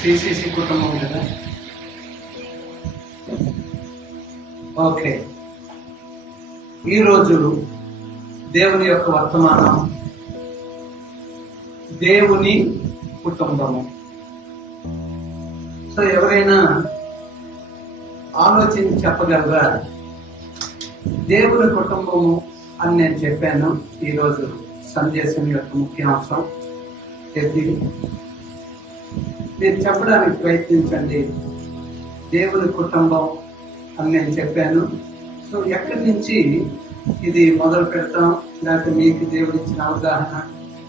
CCC కుటుంబం కదా. Okay, ఈరోజు దేవుని యొక్క వర్తమానం దేవుని కుటుంబము. సో ఎవరైనా ఆలోచించి చెప్పగలరా? దేవుని కుటుంబము అని నేను చెప్పాను. ఈరోజు సందేశం యొక్క ముఖ్యాంశం ఇది. మీరు చెప్పడానికి ప్రయత్నించండి. దేవుని కుటుంబం అని నేను చెప్పాను. సో ఎక్కడి నుంచి ఇది మొదలు పెడతాం? లేకపోతే మీకు దేవుడు ఇచ్చిన అవగాహన,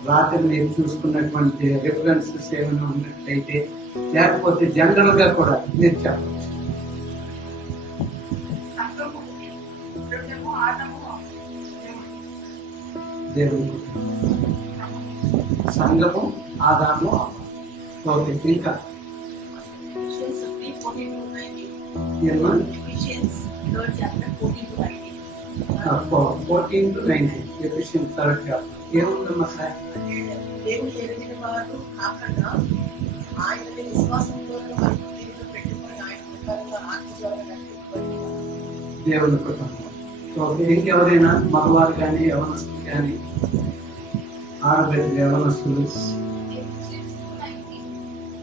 రాత్రి మీరు చూసుకున్నటువంటి రిఫరెన్సెస్ ఏమైనా ఉన్నట్లయితే, లేకపోతే జనరల్ గా కూడా మీరు చెప్పచ్చు. దేవుని సంఘము, ఆదాము. ఓకే, ఇంకా 14 to 19 ఎఫెసియన్స్ 3rd చాప్టర్ ఏముందమ్మా సార్? దేవుని ఎరిగిన వారు కాకుండా ఆయనని విశ్వాసంతో పెట్టుకొని ఆయన ప్రకారంగా ఆత్మజ్వాలను నడిపించబడి దేవుని కుటుంబం. ఓకే, ఇంకెవరైనా మగవారు కానీ యవనస్తులు కానీ ఆడబిడ్డలు యవనస్తులు?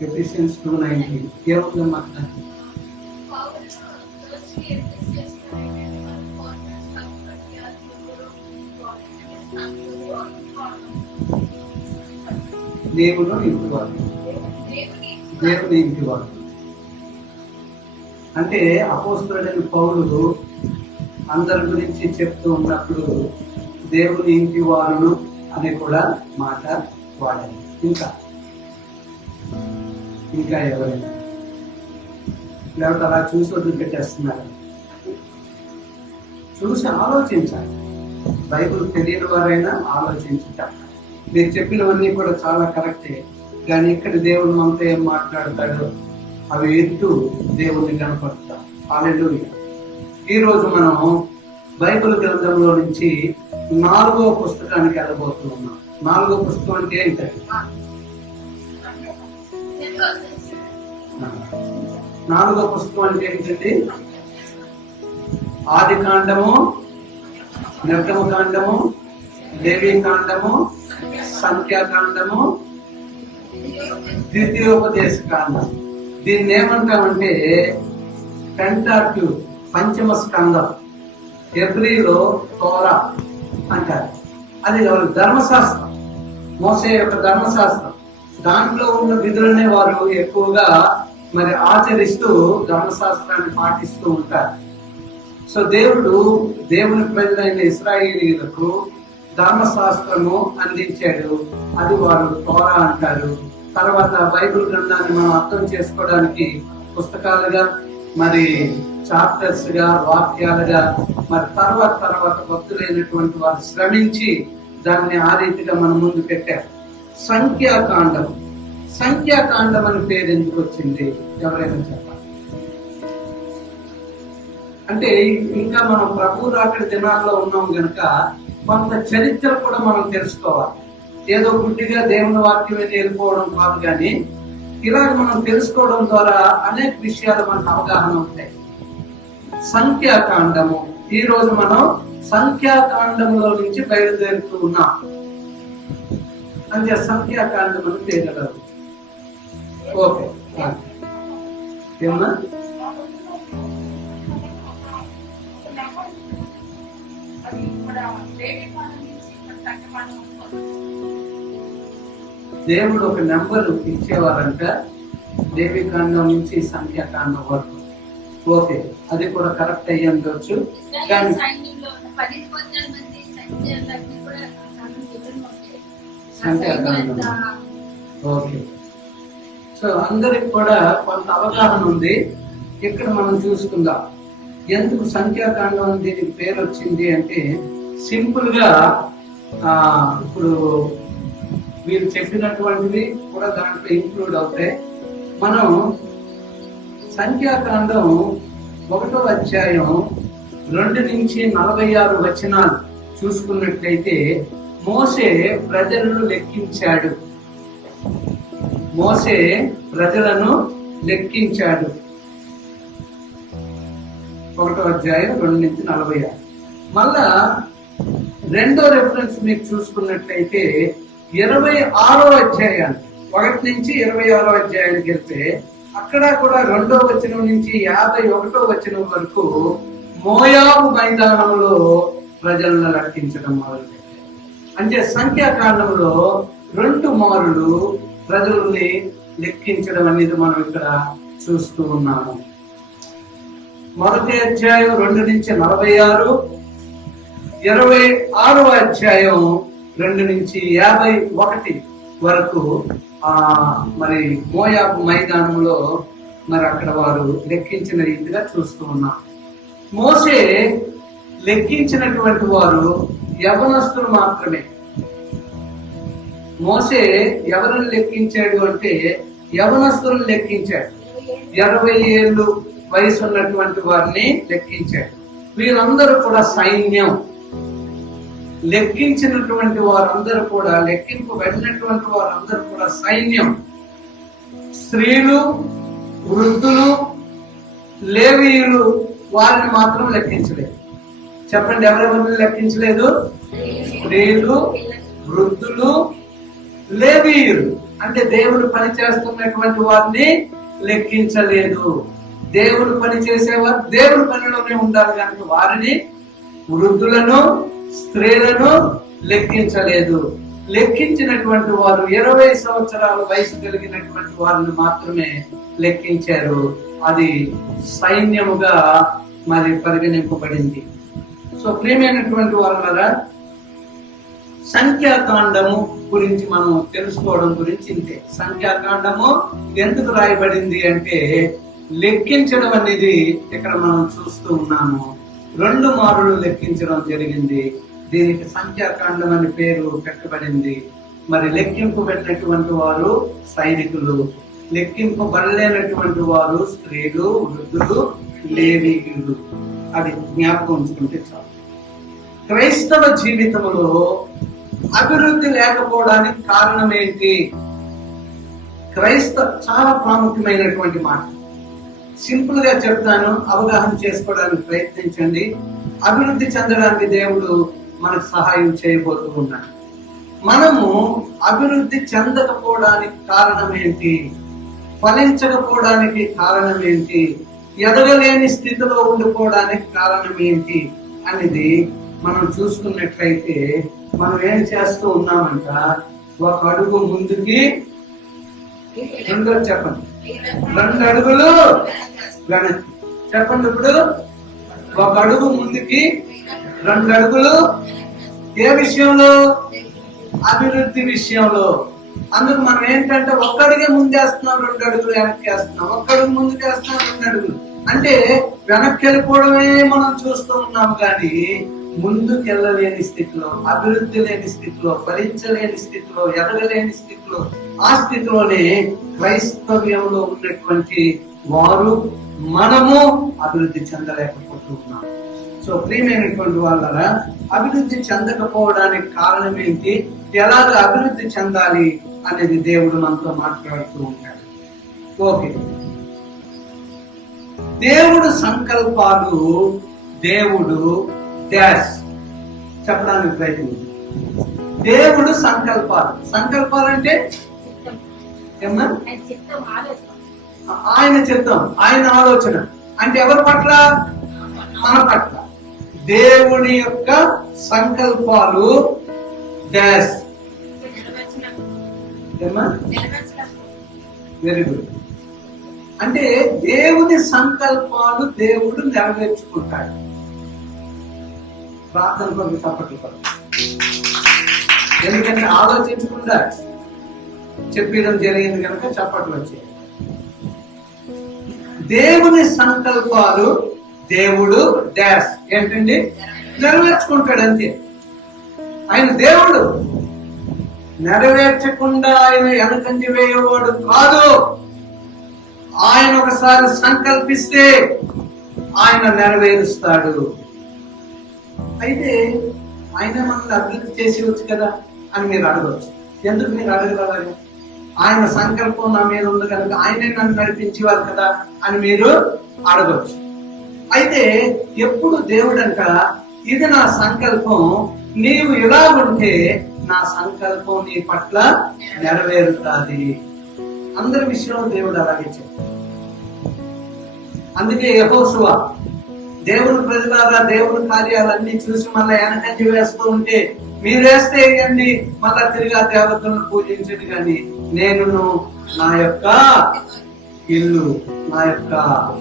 ఎఫెసియన్స్ 2:19 ఏముందమ్మా? దేవుడు ఇంటివాడు, దేవుని ఇంటివాడు అంటే అపోస్తలుడైన పౌలు అందరి గురించి చెప్తూ ఉన్నప్పుడు దేవుని ఇంటి వారును అని కూడా మాట వాడాలి. ఇంకా ఎవరైనా? లేకపోతే అలా చూసి వదిలిపెట్టేస్తున్నారు? చూసి ఆలోచించాలి. బైబిల్ తెలియని వారైనా ఆలోచించి చెప్పాలి. మీరు చెప్పినవన్నీ కూడా చాలా కరెక్టే, కానీ ఇక్కడ దేవుడు మనతో ఏం మాట్లాడతాడో అవి ఎత్తు దేవుణ్ణి కనపడతాం. హల్లెలూయా. ఈరోజు మనం బైబిల్ గ్రంథంలో నుంచి 4వ పుస్తకానికి వెళ్ళబోతున్నాం. 4వ పుస్తకం అంటే ఏంటంటే 4వ పుస్తకం అంటే ఏంటండి? ఆది కాండము, నిర్గమ కాండము, లేవి కాండము, సంఖ్యాకాండము, ద్వితీయోపదేశ కాండం. దీన్ని ఏమంటామంటే పెంటాట్యూక్, పంచమ స్కందం. హెబ్రీలో తోరా అంటారు. అది ధర్మశాస్త్రం, మోసే యొక్క ధర్మశాస్త్రం. దాంట్లో ఉన్న విధులనే వారు ఎక్కువగా మరి ఆచరిస్తూ ధర్మశాస్త్రాన్ని పాటిస్తూ ఉంటారు. సో దేవుని ప్రజలైన ఇశ్రాయేలీయులకు ధర్మశాస్త్రము అందించాడు. అది వారు తోరా అంటారు. తర్వాత బైబిల్ గ్రంథాన్ని మనం అర్థం చేసుకోవడానికి పుస్తకాలుగా, మరి చాప్టర్స్ గా, వాక్యాలుగా, మరి తర్వాత భక్తులైనటువంటి వారు శ్రమించి దాన్ని ఆ రీతిగా మన ముందు పెట్టారు. సంఖ్యాకాండం అని పేరు ఎందుకు వచ్చింది? ఎవరైనా చెప్పాలి? అంటే ఇంకా మనం ప్రభు రాకడ దినాల్లో ఉన్నాం గనుక కొంత చరిత్ర కూడా మనం తెలుసుకోవాలి. ఏదో గుడ్డిగా దేవుని వాక్యం వెళ్ళిపోవడం కాదు, కానీ ఇలాగ మనం తెలుసుకోవడం ద్వారా అనేక విషయాలు మనకు అవగాహన ఉంటాయి. సంఖ్యాకాండము. ఈ రోజు మనం సంఖ్యాకాండంలో నుంచి బయలుదేరుతూ ఉన్నాం. అంటే సంఖ్యాకాండం అని పేరు. ఓకే, ఏమన్నా? దేవుడు ఒక నెంబర్ ఇచ్చేవారంట, లేవి కాండం నుంచి సంఖ్యాకాండం వరకు. ఓకే, అది కూడా కరెక్ట్ అయ్యి ఉండొచ్చు. కానీ సంఖ్యాకాండం ఓకే. సో అందరికి కూడా కొంత అవగాహన ఉంది. ఇక్కడ మనం చూసుకుందాం ఎందుకు సంఖ్యాకాండం దీనికి పేరు వచ్చింది అంటే, సింపుల్ గా ఇప్పుడు మీరు చెప్పినటువంటివి కూడా దాంట్లో ఇంక్లూడ్ అవుతాయి. మనం సంఖ్యాకాండం 1వ అధ్యాయం 2 నుంచి 46 వచనాలు చూసుకున్నట్లయితే, మోషే ప్రజలను లెక్కించాడు. మోసే ప్రజలను లెక్కించాడు. 1వ అధ్యాయం 2-46. మళ్ళా రెండో రెఫరెన్స్ మీకు చూసుకున్నట్లయితే 26వ అధ్యాయాన్ని 1-26వ అధ్యాయానికి వెళ్తే అక్కడ కూడా 2వ వచనం నుంచి 51వ వచనం వరకు మోయాబు మైదానంలో ప్రజలను లెక్కించడం మొదలుపెట్టారు. అంటే సంఖ్యాకాండంలో 2 మారులు ప్రజల్ని లెక్కించడం అనేది మనం ఇక్కడ చూస్తూ ఉన్నాము. మొదటి అధ్యాయం 2-46, 26వ అధ్యాయం 2-51 వరకు మరి మోయాబు మైదానంలో మరి అక్కడ వారు లెక్కించిన రీతిగా చూస్తూ ఉన్నాం. మోసే లెక్కించినటువంటి వారు యవనస్తులు మాత్రమే. మోసే ఎవరిని లెక్కించాడు అంటే యవనస్తులను లెక్కించాడు. 20 ఏళ్ళు వయసు ఉన్నటువంటి వారిని లెక్కించాడు. వీరందరూ కూడా సైన్యం. లెక్కించినటువంటి వారందరూ కూడా, లెక్కింపు వెళ్ళినటువంటి వారందరూ కూడా సైన్యం. స్త్రీలు, వృద్ధులు, లేవీయులు వారిని మాత్రం లెక్కించలేదు. చెప్పండి, ఎవరెవరిని లెక్కించలేదు? స్త్రీలు, వృద్ధులు, లేవీయులు. అంటే దేవుడు పని చేస్తున్నటువంటి వారిని లెక్కించలేదు. దేవుడు పని చేసేవారు దేవుడి పనిలోనే ఉండాలి కనుక వారిని, వృద్ధులను, స్త్రీలను లెక్కించలేదు. లెక్కించినటువంటి వారు 20 సంవత్సరాల వయసు కలిగినటువంటి వారిని మాత్రమే లెక్కించారు. అది సైన్యముగా మరి పరిగణింపబడింది. సో ప్రియమైనటువంటి వారులారా, సంఖ్యాకాండము గురించి మనం తెలుసుకోవడం గురించి ఇంతే. సంఖ్యాకాండము ఎందుకు రాయబడింది అంటే లెక్కించడం అనేది ఇక్కడ మనం చూస్తూ ఉన్నాము. 2 మారులు లెక్కించడం జరిగింది. దీనికి సంఖ్యాకాండం అని పేరు పెట్టబడింది. మరి లెక్కింపబడినటువంటి వారు సైనికులు, లెక్కింపబడలేనటువంటి వారు స్త్రీలు, వృద్ధులు, లేవీయులు. అది జ్ఞాపకం ఉంచుకుంటే చాలు. క్రైస్తవ జీవితంలో అభివృద్ధి లేకపోవడానికి కారణం ఏంటి? చాలా ప్రాముఖ్యమైనటువంటి మాట. సింపుల్ గా చెప్తాను, అవగాహన చేసుకోవడానికి ప్రయత్నించండి. అభివృద్ధి చెందడానికి దేవుడు మనకు సహాయం చేయబోతూ ఉన్నాడు. మనము అభివృద్ధి చెందకపోవడానికి కారణం ఏంటి? ఫలించకపోవడానికి కారణం ఏంటి? ఎదగలేని స్థితిలో ఉండిపోవడానికి కారణం ఏంటి అనేది మనం చూసుకున్నట్లయితే మనం ఏం చేస్తూ ఉన్నామంట, ఒక అడుగు ముందుకి, చెప్పండి, 2 అడుగులు వెనక్కి. చెప్పండి, ఇప్పుడు ఒక అడుగు ముందుకి, 2 అడుగులు ఏ విషయంలో? అభివృద్ధి విషయంలో. అందుకు మనం ఏంటంటే ఒక్కడిగే ముందేస్తున్నాం, 2 అడుగులు వెనక్కి వేస్తున్నాం, ఒక్కడుగు ముందుకు వేస్తున్నాం, 2 అడుగులు. అంటే వెనక్కి వెళ్ళిపోవడమే మనం చూస్తూ ఉన్నాం కానీ ముందుకు వెళ్ళలేని స్థితిలో, అభివృద్ధి లేని స్థితిలో, ఫలించలేని స్థితిలో, ఎదగలేని స్థితిలో, ఆ స్థితిలోనే క్రైస్తవ్యంలో ఉన్నటువంటి వారు, మనము అభివృద్ధి చెందలేకపోతూ ఉన్నాం. సో ప్రియమైనటువంటి వాళ్ళరా, అభివృద్ధి చెందకపోవడానికి కారణం ఏంటి? ఎలాగ అభివృద్ధి చెందాలి అనేది దేవుడు మనతో మాట్లాడుతూ ఉంటాడు. ఓకే, దేవుడు సంకల్పాలు, దేవుడు డాష్ చెప్పడానికి ప్రయత్నించారు. దేవుడు సంకల్పాలు అంటే ఆయన చిత్తం, ఆయన ఆలోచన. అంటే ఎవరి పట్ల? మన పట్ల. దేవుని యొక్క సంకల్పాలు డాష్. Very good. అంటే దేవుని సంకల్పాలు దేవుడు నెరవేర్చుకుంటాడు. ప్రార్థన కొరకు చప్పట్లు కొరకు. ఎందుకంటే ఆలోచించకుండా చెప్పడం జరిగింది కనుక చప్పట్లు వచ్చాయి. దేవుని సంకల్పాలు దేవుడు డాష్ ఏంటండి? నెరవేర్చుకుంటాడు అంతే. ఆయన దేవుడు, నెరవేర్చకుండా ఆయన వెనకంజి వేయవాడు కాదు. ఆయన ఒకసారి సంకల్పిస్తే ఆయన నెరవేరుస్తాడు. అయితే ఆయన మనల్ని అభివృద్ధి చేసేవచ్చు కదా అని మీరు అడగవచ్చు. ఎందుకు మీరు అడగరాలి? ఆయన సంకల్పం నా మీద ఉంది కనుక ఆయనే నన్ను నడిపించేవారు కదా అని మీరు అడగచ్చు. అయితే ఎప్పుడు దేవుడంట ఇది నా సంకల్పం, నీవు ఇలా ఉంటే నా సంకల్పం నీ పట్ల నెరవేరుతుంది. అందరి విషయంలో దేవుడు అలాగే చెప్పాడు. అందుకే యెహోషువ దేవుని ప్రజలారా దేవుని కార్యాలన్నీ చూసి మళ్ళీ వెనకంజ వేస్తూ ఉంటే మీరేస్తే వేయండి, మళ్ళా తిరిగి ఆ దేవతలను పూజించండి, కానీ నేను నా యొక్క ఇల్లు, నా యొక్క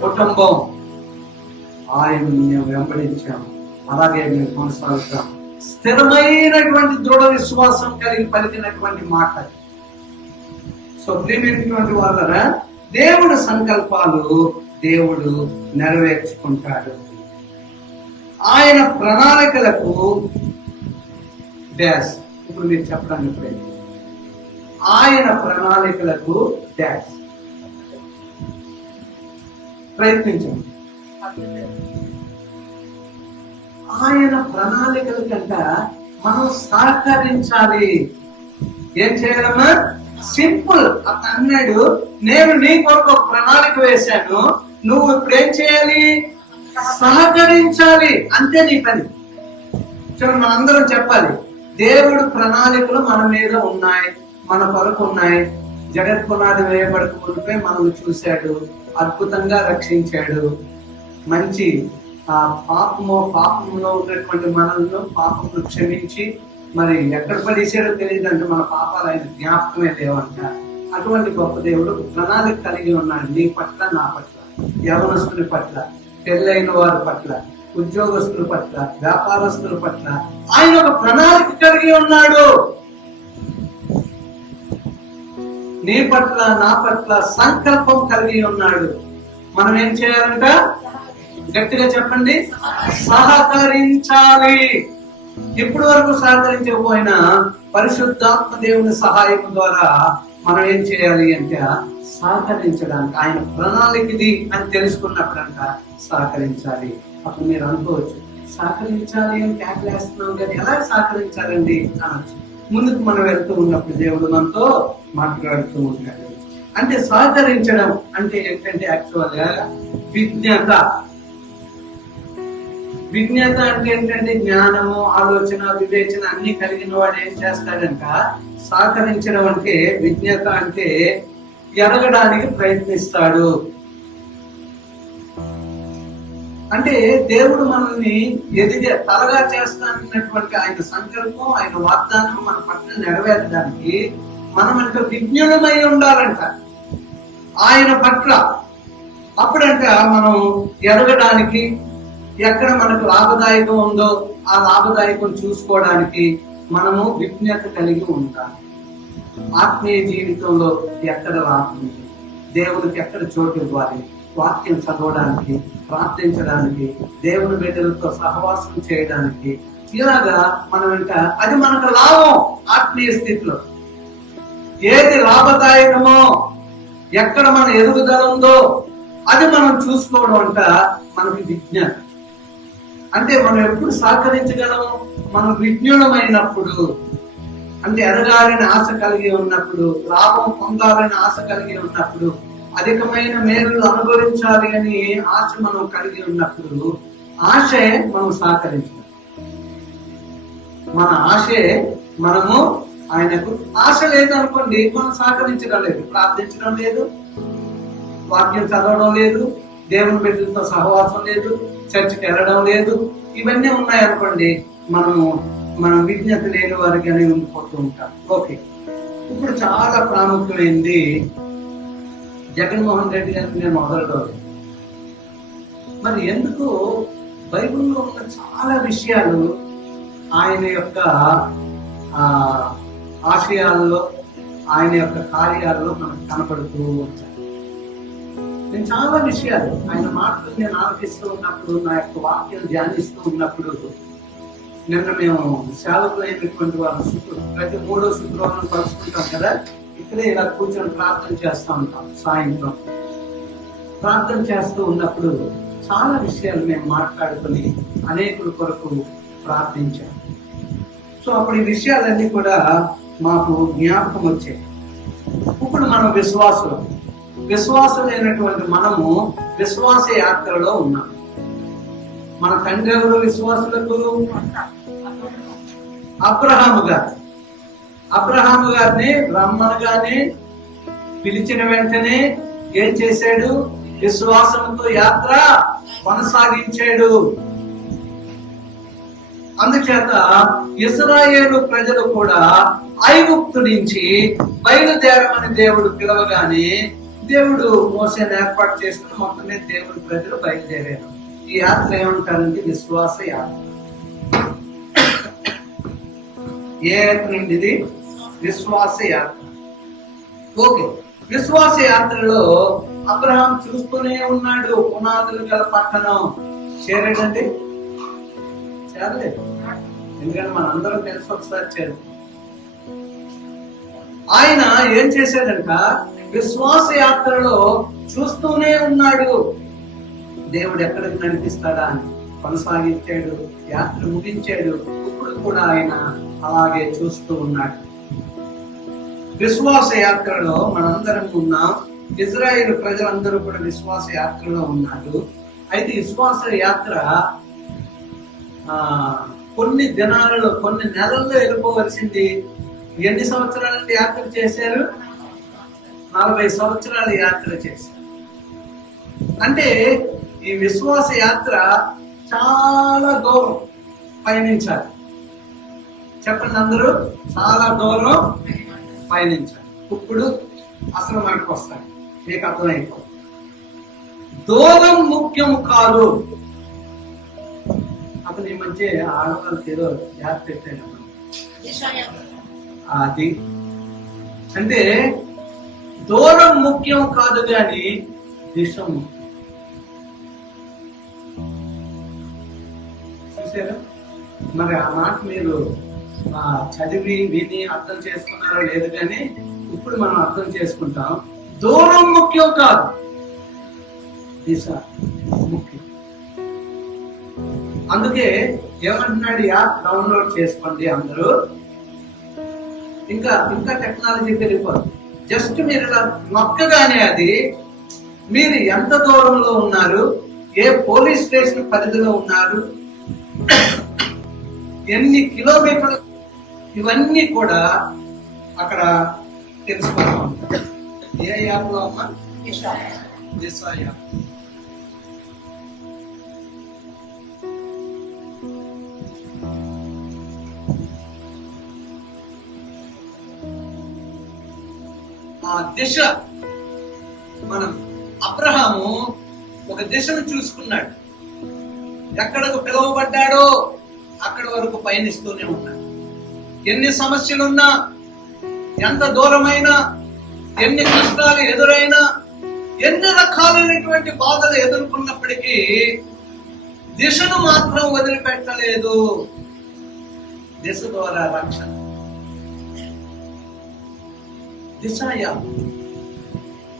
కుటుంబం ఆయనను మేము వెంబడించాము, అలాగే మేము కొనసాగుతాం. స్థిరమైనటువంటి దృఢ విశ్వాసం కలిగి పలికినటువంటి మాట. సో ప్రియమైనటువంటి వాళ్ళరా, దేవుడు సంకల్పాలు దేవుడు నెరవేర్చుకుంటాడు. ఆయన ప్రణాళికలకు డాష్. ఇప్పుడు మీరు చెప్పడానికి ప్రయత్నం, ఆయన ప్రణాళికలకు డాష్. ప్రయత్నించండి. ఆయన ప్రణాళికల కంట మనం సహకరించాలి. ఏం చేయాలమ్మా? సింపుల్. అతను అన్నాడు, నేను నీ కొరకు ఒక ప్రణాళిక వేశాను, నువ్వు ఇప్పుడు ఏం చేయాలి? సహకరించాలి. అంతే నీ పని. చూడండి, మనందరం చెప్పాలి, దేవుడు ప్రణాళికలు మన మీద ఉన్నాయి, మన కొరకు ఉన్నాయి. జగత్ పునాది వేయబడక మునిపే మనల్ని చూశాడు, అద్భుతంగా రక్షించాడు. మంచి పాపంలో ఉన్నటువంటి మనల్ని పాపమును క్షమించి మరి ఎక్కడ పడేసాడో తెలియదు అంటే మన పాపాలు ఆయన జ్ఞాపకమే లేవంట. అటువంటి గొప్ప దేవుడు ప్రణాళిక కలిగి ఉన్నాడు నీ పట్ల, నా పట్ల, యవనస్తుని పట్ల, పెళ్ళైన వారి పట్ల, ఉద్యోగస్తుల పట్ల, వ్యాపారస్తుల పట్ల ఆయన ఒక ప్రణాళిక కలిగి ఉన్నాడు. నీ పట్ల, నా పట్ల సంకల్పం కలిగి ఉన్నాడు. మనం ఏం చేయాలంట? గట్టిగా చెప్పండి, సహకరించాలి. ఇప్పటి వరకు సహకరించకపోయినా పరిశుద్ధాత్మ దేవుని సహాయం ద్వారా మనం ఏం చేయాలి అంటే సహకరించడానికి, ఆయన ప్రణాళిక ఇది అని తెలుసుకున్నప్పుడంట సహకరించాలి. అప్పుడు మీరు అనుకోవచ్చు, సహకరించాలి అని క్యాకులేస్తున్నాం కానీ ఎలా సహకరించాలండి అనొచ్చు. ముందుకు మనం వెళ్తూ ఉన్నప్పుడు దేవుడు మనతో మాట్లాడుతూ ఉంటాడు. అంటే సహకరించడం అంటే ఏంటంటే యాక్చువల్ గా విజ్ఞత. విజ్ఞత అంటే ఏంటంటే జ్ఞానము, ఆలోచన, వివేచన అన్ని కలిగిన వాడు ఏం చేస్తాడంట సహకరించడం. అంటే విజ్ఞత అంటే ఎదగడానికి ప్రయత్నిస్తాడు. అంటే దేవుడు మనల్ని తలగా చేస్తానన్నటువంటి ఆయన సంకల్పం, ఆయన వాగ్దానం మన పట్ల నెరవేర్చడానికి మనం అంటే విజ్ఞులమై ఉండాలంట ఆయన పట్ల. అప్పుడంట మనం ఎదగడానికి, ఎక్కడ మనకు లాభదాయకం ఉందో ఆ లాభదాయకం చూసుకోవడానికి మనము విజ్ఞత కలిగి ఉంటాము. ఆత్మీయ జీవితంలో ఎక్కడ లాభం ఉంది, దేవుడికి ఎక్కడ చోటు ఇవ్వాలి, వాక్యం చదవడానికి, ప్రార్థించడానికి, దేవుని బిడ్డలతో సహవాసం చేయడానికి, ఇలాగా మనం ఇంకా అది మనకు లాభం. ఆత్మీయ స్థితిలో ఏది లాభదాయకమో, ఎక్కడ మన ఎదుగుదల ఉందో అది మనం చూసుకోవడం అంట మనకి విజ్ఞత. అంటే మనం ఎప్పుడు సహకరించగలము? మనం విజ్ఞులమైనప్పుడు, అంటే ఎదగాలని ఆశ కలిగి ఉన్నప్పుడు, లాభం పొందాలని ఆశ కలిగి ఉన్నప్పుడు, అధికమైన మేలు అనుభవించాలి అని ఆశ మనం కలిగి ఉన్నప్పుడు, ఆశే మనం సహకరించాలి. మన ఆశే మనము ఆయనకు. ఆశ లేదనుకోండి మనం సహకరించడం లేదు, ప్రార్థించడం లేదు, వాక్యం చదవడం లేదు, దేవుని బిడ్డలతో సహవాసం లేదు, చర్చికి వెళ్ళడం లేదు, ఇవన్నీ ఉన్నాయనుకోండి మనం విజ్ఞత లేని వారిగానే ఉండిపోతూ ఉంటాం. ఓకే, ఇప్పుడు చాలా ప్రాముఖ్యమైంది జగన్మోహన్ రెడ్డి గారికి నేను మొదలడం. మరి ఎందుకు బైబిల్లో ఉన్న చాలా విషయాలు ఆయన యొక్క ఆశయాల్లో, ఆయన యొక్క కార్యాల్లో మనకు కనపడుతూ ఉంటాయి. నేను చాలా విషయాలు ఆయన మాటలు నేను ఆలోచిస్తూ ఉన్నప్పుడు, నా యొక్క వాక్యం ధ్యానిస్తూ ఉన్నప్పుడు, నిన్న మేము సేవకులైనటువంటి వాళ్ళు ప్రతి 3వ శుక్రవారం కలుసుకుంటాం కదా, ఇక్కడే ఇలా కూర్చొని ప్రార్థన చేస్తూ ఉంటాం. సాయంత్రం ప్రార్థన చేస్తూ ఉన్నప్పుడు చాలా విషయాలు మేము మాట్లాడుకొని అనేకుల కొరకు ప్రార్థించాం. సో అప్పుడు ఈ విషయాలన్నీ కూడా మాకు జ్ఞాపకం వచ్చాయి. మనం విశ్వాసులైనటువంటి మనము విశ్వాస యాత్రలో ఉన్నాం. మన తండ్రి ఎవరు విశ్వాసులకు? అబ్రహాము గారిని రమ్మనగానే పిలిచిన వెంటనే ఏం చేశాడు? విశ్వాసంతో యాత్ర కొనసాగించాడు. అందుచేత ఇశ్రాయేలు ప్రజలు కూడా ఐగుప్తు నుంచి బయలుదేరమని దేవుడు పిలవగానే దేవుడు మోసేని ఏర్పాటు చేసుకుని మొత్తమే దేవుడి ప్రజలు బయలుదేరారు. ఈ యాత్ర ఏమంటారంటే విశ్వాస యాత్ర. ఏ యాత్ర నుండి ఇది? విశ్వాస యాత్ర. ఓకే, విశ్వాస యాత్రలో అబ్రహాం చూస్తూనే ఉన్నాడు. పునాదులు గల పట్టణం చేరాడండి? చేరలేదు. ఎందుకంటే మనందరం తెలిసి ఒకసారి చేరు. ఆయన ఏం చేశాడంట? విశ్వాస యాత్రలో చూస్తూనే ఉన్నాడు. దేవుడు ఎక్కడికి నడిపిస్తాడా అని కొనసాగించాడు. యాత్ర ముగించాడు. ఇప్పుడు కూడా ఆయన అలాగే చూస్తూ ఉన్నాడు. విశ్వాస యాత్రలో మనందరం ఉన్నాం. ఇజ్రాయేల్ ప్రజలందరూ కూడా విశ్వాస యాత్రలో ఉన్నారు. అయితే విశ్వాస యాత్ర కొన్ని దినాలలో, కొన్ని నెలల్లో వెళ్ళిపోవలసింది. ఎన్ని సంవత్సరాల యాత్ర చేశారు? 40 సంవత్సరాల యాత్ర చేశారు. అంటే ఈ విశ్వాస యాత్ర చాలా దూరం పయనించాలి. చెప్పండి అందరూ, చాలా దూరం పయనించాలి. ఇప్పుడు అసలు మనకు వస్తాయి, మీకు అర్థమైపో. దూరం ముఖ్యం కాదు. అతను ఈ మధ్య ఆడవాళ్ళకి ఏదో యాత్ర పెట్టాడు. అది అంటే దూరం ముఖ్యం కాదు కానీ దిశ ముఖ్యం. చూసారా? మరి ఆ మాట మీరు చదివి విని అర్థం చేసుకున్నారో లేదు కానీ ఇప్పుడు మనం అర్థం చేసుకుంటాం. దూరం ముఖ్యం కాదు, దిశ ముఖ్యం. అందుకే ఏమంటున్నాడు? యాప్ డౌన్లోడ్ చేసుకోండి అందరూ. ఇంకా టెక్నాలజీ పెరిగిపోతుంది. జస్ట్ మీరు ఇలా నొక్కగానే అది మీరు ఎంత దూరంలో ఉన్నారు, ఏ పోలీస్ స్టేషన్ పరిధిలో ఉన్నారు, ఎన్ని కిలోమీటర్లు, ఇవన్నీ కూడా అక్కడ తెలుసుకోవడం. ఏ యాప్ లో అమ్మా? దిశ యాప్. ఆ దిశ మనం అబ్రహాము ఒక దిశను చూసుకున్నాడు. ఎక్కడకు పిలువబడ్డాడో అక్కడి వరకు పయనిస్తూనే ఉన్నాడు. ఎన్ని సమస్యలున్నా, ఎంత దూరమైనా, ఎన్ని కష్టాలు ఎదురైనా, ఎన్ని రకాలైనటువంటి బాధలు ఎదుర్కొన్నప్పటికీ దిశను మాత్రం వదిలిపెట్టలేదు. దిశ ద్వారా రక్షణ. దిశయా.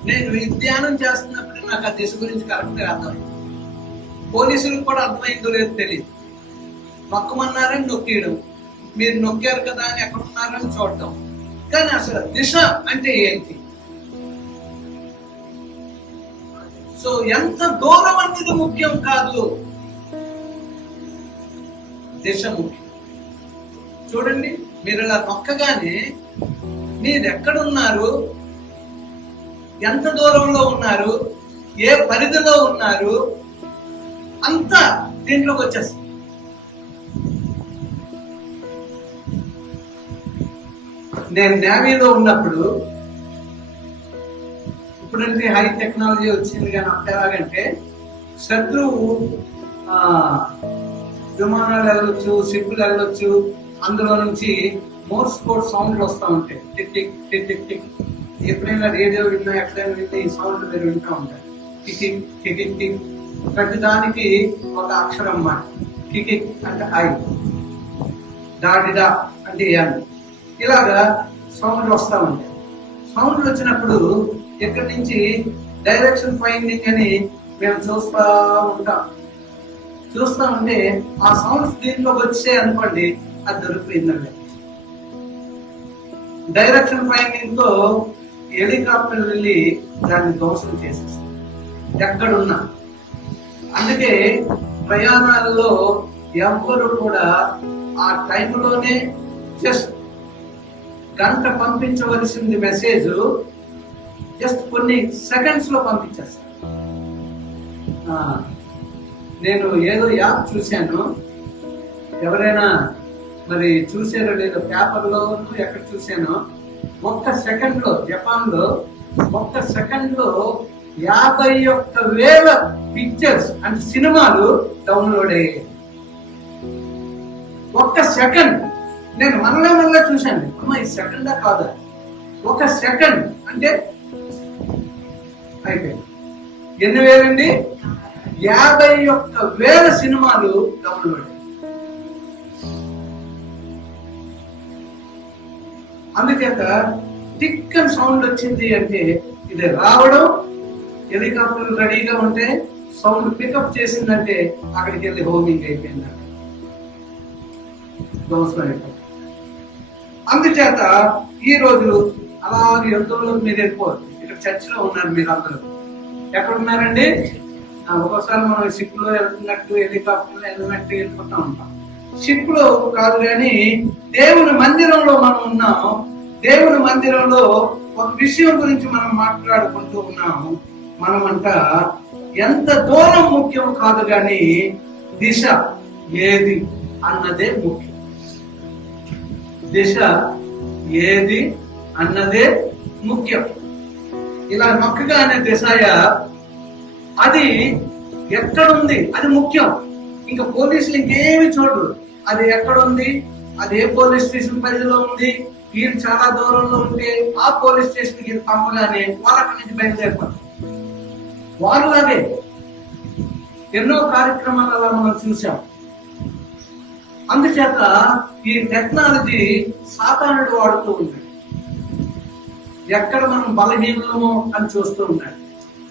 నేను ఈ ధ్యానం చేస్తున్నప్పుడు నాకు ఆ దిశ గురించి కరెక్ట్గా అర్థమైంది. పోలీసులకు కూడా అర్థమైందో లేదో తెలియదు. నొక్కమన్నారని నొక్కేయడం, మీరు నొక్కారు కదా అని ఎక్కడ ఉన్నారని చూడటం. కానీ అసలు దిశ అంటే ఏంటి? సో ఎంత దూరం అనేది ముఖ్యం కాదు, దిశ ముఖ్యం. చూడండి, మీరు ఇలా నొక్కగానే మీరు ఎక్కడున్నారు, ఎంత దూరంలో ఉన్నారు, ఏ పరిధిలో ఉన్నారు, అంతా దీంట్లోకి వచ్చేస్తుంది. నేను నేవీలో ఉన్నప్పుడు, ఇప్పుడంటే హై టెక్నాలజీ వచ్చింది కానీ అప్పుడు ఎలాగంటే శత్రువు విమానాలు వెళ్ళొచ్చు, షిప్లు వెళ్ళొచ్చు, అందులో నుంచి మోర్స్ కోడ్ సౌండ్లు వస్తూ ఉంటాయి. Tick tick tick tick tick. ఎప్పుడైనా రేడియో విన్నా, ఎక్కడైనా విన్నా ఈ సౌండ్ మీరు వింటూ ఉంటారు. కికిక్ కికిక్ టిక్. ప్రతి దానికి ఒక అక్షరం మాట. కికిక్ అంటే ఐ, డాడిడా అంటే ఎన్. ఇలాగా సౌండ్లు వస్తూ ఉంటాయి. సౌండ్లు వచ్చినప్పుడు ఇక్కడి నుంచి డైరెక్షన్ ఫైండింగ్ అని మేము చూస్తూ ఉంటే ఆ సౌండ్స్ దీంట్లోకి వచ్చే అనుకోండి, అది దొరికిపోయిందండి. డైరెక్షన్ ఫైండింగ్ తో హెలికాప్టర్ వెళ్ళి దాన్ని ధ్వంసం చేసేస్తుంది ఎక్కడున్నా. అందుకే ప్రయాణాలలో ఎవ్వరు కూడా ఆ టైంలోనే జస్ట్ గంట పంపించవలసింది మెసేజ్ జస్ట్ కొన్ని సెకండ్స్ లో పంపించేస్తారు. నేను ఏదో యాప్ చూశాను, ఎవరైనా మరి చూసారో లేదో, పేపర్లో ఎక్కడ చూశాను, ఒక్క సెకండ్ లో జపాన్ లో ఒక్క సెకండ్ లో 51,000 పిక్చర్స్ అంటే సినిమాలు డౌన్లోడ్ అయ్యాయి. ఒక్క సెకండ్. నేను మళ్ళా చూశాను, అమ్మ ఈ సెకండా కాదా, ఒక సెకండ్ అంటే అయిపోయింది. ఎన్ని వేలండి? 51,000 సినిమాలు డౌన్లోడ్. అందుచేత టిక్ అని సౌండ్ వచ్చింది అంటే ఇది రావడం, హెలికాప్టర్ రెడీగా ఉంటే సౌండ్ పికప్ చేసిందంటే అక్కడికి వెళ్ళి హోమింగ్ అయిపోయిందంట, ధ్వంసం అయిపోయింది. అందుచేత ఈ రోజు అలాగే యుద్ధంలో మీరు వెళ్ళిపోరు. ఇక్కడ చర్చిలో ఉన్నారు మీరు అందరూ. ఎక్కడ ఉన్నారండి? ఒక్కోసారి మనం షిప్ లో వెళ్తున్నట్టు, హెలికాప్టర్ లో వెళ్ళినట్టు వెళ్ళిపోతా ఉంటాం. షిప్ లో కాదు కానీ దేవుని మందిరంలో మనం ఉన్నాం. దేవుని మందిరంలో ఒక విషయం గురించి మనం మాట్లాడుకుంటూ ఉన్నాము. మనమంట ఎంత దూరం ముఖ్యం కాదు కానీ దిశ ఏది అన్నదే ముఖ్యం. దిశ ఏది అన్నదే ముఖ్యం. ఇలా నొక్కగానే దిశయ అది ఎక్కడుంది అది ముఖ్యం. ఇంకా పోలీసులు ఇంకేమి చూడరు. అది ఎక్కడుంది, అది ఏ పోలీస్ స్టేషన్ పరిధిలో ఉంది, వీళ్ళు చాలా దూరంలో ఉంటే ఆ పోలీస్ స్టేషన్ కి పంపగానే వాళ్ళు అక్కడి నుంచి బయలుదేరిపోతారు. వాళ్ళలాగే ఎన్నో కార్యక్రమాలలో మనం చూసాం. అందుచేత ఈ టెక్నాలజీ సాతానుడు వాడుతూ ఉన్నాడు. ఎక్కడ మనం బలహీనమో అని చూస్తూ ఉన్నాడు.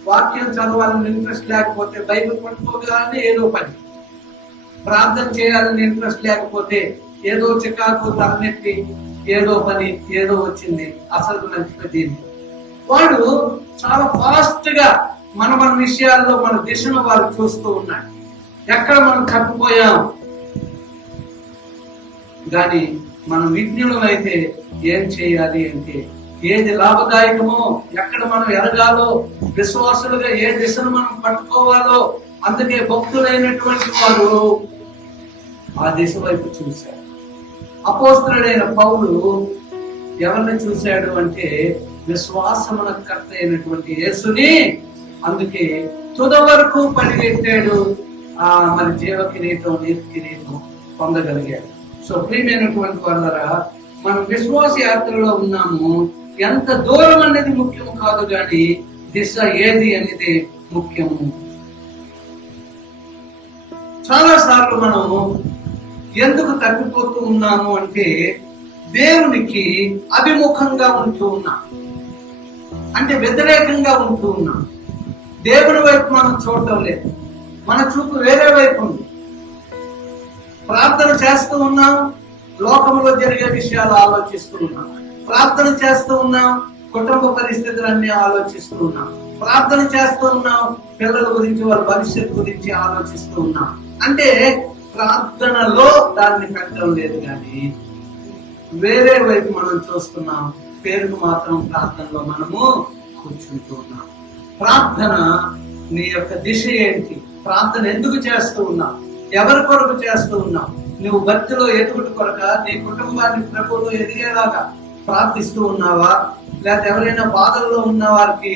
వాక్యం చదవాలని ఇంట్రెస్ట్ లేకపోతే బైబిల్ పట్టుకోగానే ఏదో పని, ప్రార్థన చేయాలని ఇంట్రెస్ట్ లేకపోతే ఏదో చికాకు తలనెత్తి ఏదో పని, ఏదో వచ్చింది అసలు మంచిపోయింది. వాడు చాలా ఫాస్ట్ గా మన విషయాల్లో మన దిశను వారు చూస్తూ ఉన్నాడు. ఎక్కడ మనం తప్పిపోయాం కానీ మనం విజ్ఞులం అయితే ఏం చేయాలి అంటే ఏది లాభదాయకమో, ఎక్కడ మనం ఎరగాలో, విశ్వాసులుగా ఏ దిశను మనం పట్టుకోవాలో. అందుకే భక్తులైనటువంటి వారు ఆ దిశ వైపు చూశారు. అపోస్తలుడైన పౌలు ఎవరిని చూశాడు అంటే విశ్వాసమునకు కర్త అయినటువంటి యేసుని. అందుకే తుద వరకు పరిగెత్తాడు. మరి జీవ కిరీటం, నీతి కిరీటం పొందగలిగాడు. సో ప్రియమైనటువంటి వాళ్ళరా, మనం విశ్వాస యాత్రలో ఉన్నాము. ఎంత దూరం అనేది ముఖ్యం కాదు కానీ దిశ ఏది అనేది ముఖ్యము. చాలా సార్లు మనం ఎందుకు తప్పిపోతూ ఉన్నాము అంటే దేవునికి అభిముఖంగా ఉంటూ ఉన్నాం, అంటే వ్యతిరేకంగా ఉంటూ ఉన్నాం. దేవుని వైపు మనం చూడటం లేదు, మన చూపు వేరే వైపు ఉంది. ప్రార్థన చేస్తూ ఉన్నాం, లోకంలో జరిగే విషయాలు ఆలోచిస్తూ ఉన్నాం. ప్రార్థన చేస్తూ ఉన్నాం, కుటుంబ పరిస్థితులన్నీ ఆలోచిస్తూ ఉన్నాం. ప్రార్థన చేస్తూ ఉన్నాం, పిల్లల గురించి, వాళ్ళ భవిష్యత్తు గురించి ఆలోచిస్తూ ఉన్నాం. అంటే ప్రార్థనలో దాన్ని పెట్టడం లేదు కానీ వేరే వైపు మనం చూస్తున్నాం. పేరుకు మాత్రం ప్రార్థనలో మనము కూర్చుంటూ ఉన్నాం. ప్రార్థన నీ యొక్క దిశ ఏంటి? ప్రార్థన ఎందుకు చేస్తూ ఉన్నావు? ఎవరి కొరకు చేస్తూ ఉన్నావు? నువ్వు భక్తిలో ఎదుగుట కొరక, నీ కుటుంబాన్ని ప్రభువులో ఎదిగేలాగా ప్రార్థిస్తూ ఉన్నావా? లేకపోతే ఎవరైనా బాధల్లో ఉన్న వారికి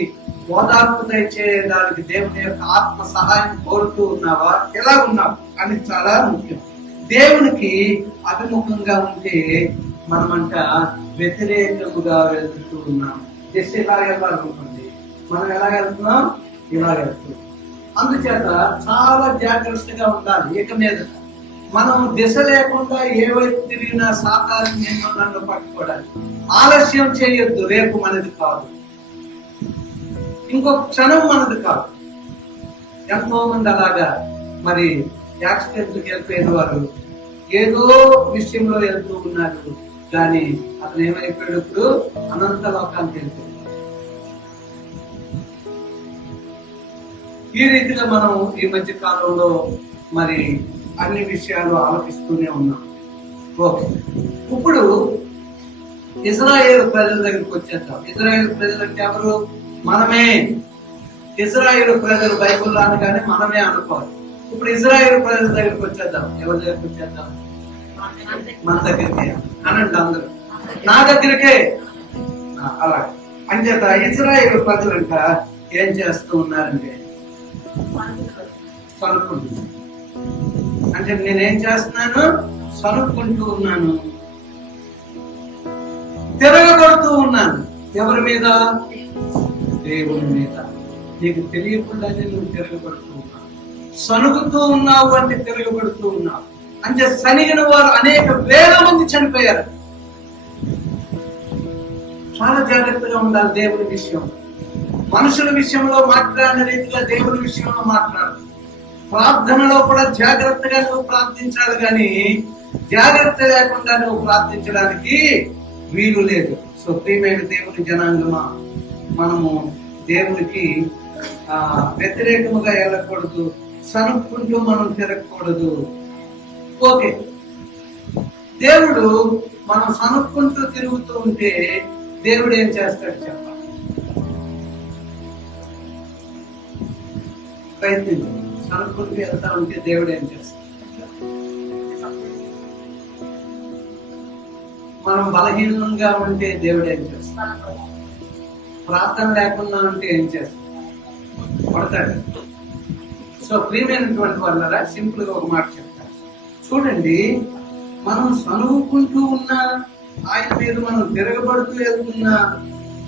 ఓదార్పు దయచేయడానికి దేవుని యొక్క ఆత్మ సహాయం కోరుతూ ఉన్నావా? ఎలా ఉన్నావు అని చాలా ముఖ్యం. దేవునికి అభిముఖంగా ఉంటే మనమంట వ్యతిరేకముగా వెళ్తూ ఉన్నాం. జస్ట్ ఇలా వెళ్ళాలనుకోండి, మనం ఎలా వెళ్తున్నాం? ఇలా వెళ్తున్నాం. అందుచేత చాలా జాగ్రత్తగా ఉండాలి. ఇక మీద మనం దిశ లేకుండా ఏ వైపు తిరిగినా సాతాను నిన్ను నన్ను పట్టుకోవడానికి. ఆలస్యం చేయొద్దు. రేపు మనది కాదు, ఇంకొక క్షణం మనది కాదు. ఎంతో మంది అలాగా మరి యాక్సిడెంట్కి వెళ్ళిపోయిన వారు ఏదో విషయంలో వెళ్తూ ఉన్నారు కానీ అతను ఏమైపోయాడు? ఇప్పుడు అనంత లోకానికి వెళ్ళిపోయాడు. ఈ రీతిగా మనం ఈ మధ్య కాలంలో మరి అన్ని విషయాలు ఆలోచిస్తూనే ఉన్నాం. ఓకే, ఇప్పుడు ఇజ్రాయేల్ ప్రజల దగ్గరికి వచ్చేద్దాం. ఇజ్రాయేల్ ప్రజలు అంటే ఎవరు? మనమే. ఇజ్రాయేల్ ప్రజలు బైబుల్ అనగానే మనమే అనుకోవాలి. ఇప్పుడు ఇజ్రాయేల్ ప్రజల దగ్గరికి వచ్చేద్దాం. ఎవరి దగ్గరికి వచ్చేద్దాం? మన దగ్గరికి అనండి అందరూ. నా దగ్గరికే. అలా అంచేత ఇజ్రాయేల్ ప్రజలంట ఏం చేస్తూ ఉన్నారంటే సనుక్కుంటున్నాను. అంటే నేనేం చేస్తున్నాను? సనుక్కుంటూ ఉన్నాను, తిరగబడుతూ ఉన్నాను. ఎవరి మీద? దేవుని మీద. నీకు తెలియకుండానే నువ్వు తిరగబడుతూ ఉన్నావు. సనుగుతూ ఉన్నావు అంటే తిరగబడుతూ ఉన్నావు. అంటే సనిగిన వారు అనేక వేల మంది చనిపోయారు. చాలా జాగ్రత్తగా ఉండాలి దేవుని విషయం. మనుషుల విషయంలో మాట్లాడిన రీతిగా దేవుని విషయంలో మాట్లాడు. ప్రార్థనలో కూడా జాగ్రత్తగా నువ్వు ప్రార్థించాలి, కానీ జాగ్రత్త లేకుండా నువ్వు ప్రార్థించడానికి వీలు లేదు. సో ప్రియమైన దేవుని జనాంగమా, మనము దేవునికి వ్యతిరేకముగా వెళ్ళకూడదు, సనుక్కుంటూ మనం తిరగకూడదు. ఓకే, దేవుడు మనం సనుక్కుంటూ తిరుగుతూ ఉంటే దేవుడు ఏం చేస్తాడు చెప్పాలి? ప్రయత్నించు. సనుక్కుంటూ వెళ్తా ఉంటే దేవుడు ఏం చేస్తాడు? మనం బలహీనంగా ఉంటే దేవుడు ఏం చేస్తాడు? ప్రార్థన లేకుండా ఉంటే ఏం చేస్తాడు? పడతాడు. సో ప్రియమైనటువంటి వాళ్ళరా, సింపుల్ గా ఒక మాట చెప్తాను చూడండి. మనం సనువుకుంటూ ఉన్నా, ఆయన మీద మనం తిరగబడుతూ వెళ్తున్నా,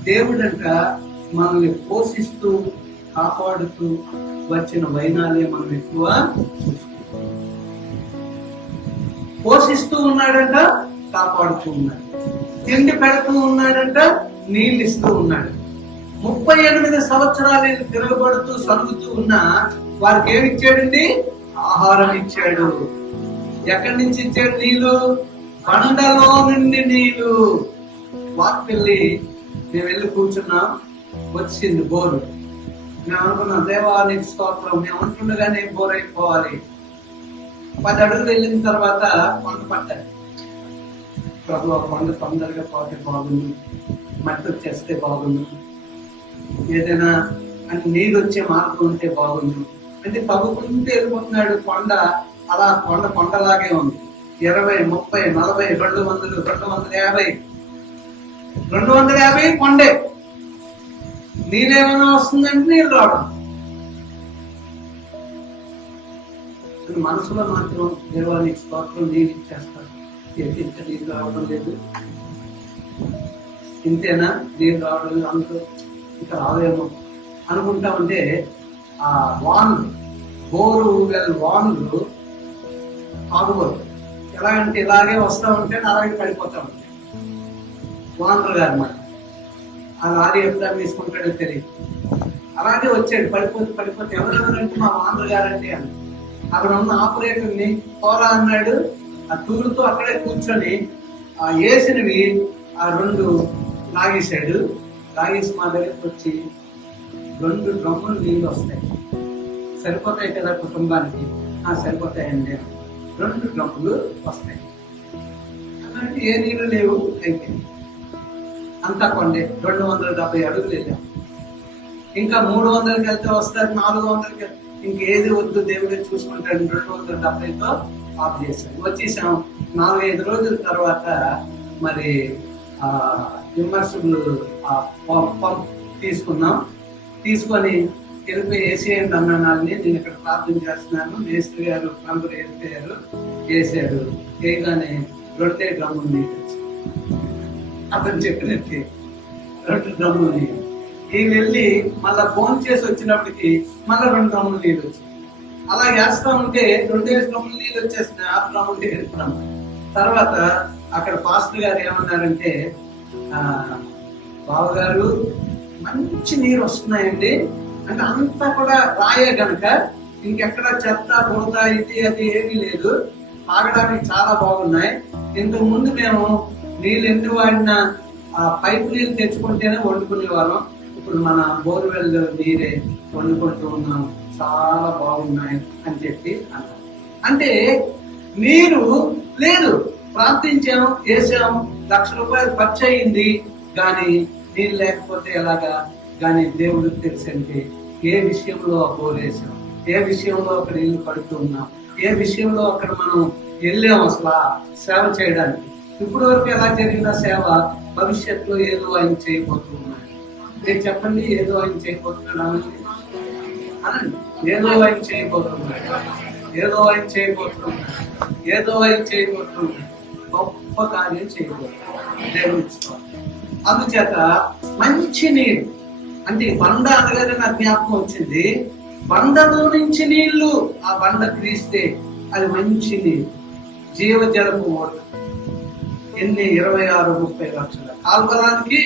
దేవుడంట మనల్ని పోషిస్తూ కాపాడుతూ వచ్చిన వైనాలే మనం ఎక్కువ పోషిస్తూ ఉన్నాడంట, కాపాడుతూ ఉన్నాడు. తిండి పెడుతూ ఉన్నాడంట, నీళ్ళు ఇస్తూ ఉన్నాడు. 38 సంవత్సరాలు తిరగబడుతూ సరుగుతూ ఉన్నా వారికి ఏమి ఇచ్చాడండి? ఆహారం ఇచ్చాడు. ఎక్కడి నుంచి ఇచ్చాడు? నీళ్లు. బండలో నుండి నీళ్లు. వాక్కెళ్ళి మేము వెళ్ళి కూర్చున్నాం, వచ్చింది బోరు. మేము అనుకున్నాం దేవానికి స్తోత్రం, మేము ఉంటుండగానే బోర్ అయిపోవాలి. 10 అడుగులు వెళ్ళిన తర్వాత కొండ పట్టాలి. ప్రభు కొండ తొందరగా పోతే బాగుంది, మట్టి వచ్చేస్తే బాగుంది, ఏదైనా అని నీళ్ళు వచ్చే మార్గం ఉంటే బాగుంది అంటే తవ్వుకుంటూ వెళ్ళిపోతున్నాడు. కొండ అలా కొండలాగే ఉంది. 20, 30, 40, 200, 250, 250 కొండే. నీళ్ళేమైనా వస్తుందంటే నీళ్ళు రావడం. మనసులో మాత్రం దేవానికి స్తోత్రం, నీళ్ళు ఇచ్చేస్తారు. ఇంత నీళ్ళు రావడం లేదు, ఇంతేనా నీళ్ళు రావడం లేదు, అందరూ ఇంకా రావేమో అనుకుంటా ఉంటే ఆ వాన్లు, బోరు వాన్లు ఆగుపోతాయి. ఎలాగంటే ఇలాగే వస్తా ఉంటే అలాగే పడిపోతా ఉంటాయి. వానరు గారు మాట ఆ లారీ ఎప్పుడా తీసుకుంటాడో తెలియదు. అలాగే వచ్చాడు, పడిపోతే ఎవరెవరంటే మా వానరు గారంటే అని అక్కడ ఉన్న ఆపరేటర్ని పోరా అన్నాడు. ఆ టూరుతో అక్కడే కూర్చొని ఆ వేసినవి ఆ 2 లాగేశాడు. లాగేసి మా దగ్గరికి వచ్చి 2 డ్రమ్ములు నీళ్ళు వస్తాయి, సరిపోతాయి కదా కుటుంబానికి? సరిపోతాయండి. 2 డ్రమ్ములు వస్తాయి. అలాంటి ఏ నీళ్ళు లేవు. అయితే అంతా కొండే. 270 అడుగులు వెళ్ళాం. ఇంకా 300కి వెళ్తే వస్తారు, 400కి ఇంకేది వద్దు, దేవుడే చూసుకుంటాడు. 270తో ఆఫ్ చేశాం. వచ్చేసాం. 4-5 రోజుల తర్వాత మరి విమర్శకులు పంప్ తీసుకున్నాం. తీసుకొని వెళ్ళిపోయి వేసేయండి అన్నాన్ని. నేను ఇక్కడ ప్రార్థన చేస్తున్నాను. మేస్త్రి గారు అందరూ వెళ్ళిపోయారు, వేసాడు. వేయగానే 2 డ్రమ్ములు నీళ్ళు వచ్చాయి. అతను చెప్పినట్టు 2 డ్రమ్ములు నీళ్ళు. వీళ్ళు వెళ్ళి మళ్ళా ఫోన్ చేసి వచ్చినప్పటికి మళ్ళా 2 డ్రమ్ములు నీళ్ళు వచ్చాయి. అలా వేస్తా ఉంటే 2 డ్రమ్ములు నీళ్ళు వచ్చేస్తున్నాయి. 6 డ్రమ్ములు వేస్తున్నాం. తర్వాత అక్కడ పాస్టర్ గారు ఏమన్నారంటే, బావగారు మంచి నీరు వస్తున్నాయండి అంటే అంతా కూడా రాయే గనక ఇంకెక్కడ చెత్త బురద ఇది అది ఏమీ లేదు, తాగడానికి చాలా బాగున్నాయి. ఇంతకు ముందు మేము నీళ్ళు ఎన్ని వాడినా పైపు నీళ్ళు తెచ్చుకుంటేనే వండుకునేవాళ్ళం. ఇప్పుడు మన బోర్వెల్ నీరే వండుకుంటూ ఉన్నాం. చాలా బాగున్నాయి అని చెప్పి అన్నారు. అంటే నీరు లేదు, ప్రార్థించాం, చేసాం, ₹1,00,000 ఖర్చు అయింది, కానీ నీళ్ళు లేకపోతే ఎలాగా? కానీ దేవుడికి తెలుసంటే ఏ విషయంలో అపోలేసాం, ఏ విషయంలో అక్కడ ఇల్లు కడుతున్నాం, ఏ విషయంలో అక్కడ మనం వెళ్ళాం అసలు సేవ చేయడానికి. ఇప్పుడు వరకు ఎలా జరిగిన సేవ భవిష్యత్తులో ఏదో ఆయన చేయబోతున్నాడు. మీరు చెప్పండి, ఏదో ఆయన చేయబోతున్నాడు అనండి. ఏదో ఆయన చేయబోతున్నాడు, ఏదో ఆయన చేయబోతున్నాడు, ఏదో ఆయన చేయబోతున్నాడు, గొప్ప కార్యం చేయబోతున్నాడు దేవుడు. అందుచేత మంచి నీరు అంటే బండ అనగానే నాకు జ్ఞాపకం వచ్చింది. బండలో నుంచి నీళ్లు, ఆ బండ క్రీస్తే అది మంచి నీరు, జీవజలపు ఓట. ఎన్ని 26-30 లక్షల కాల్వలానికి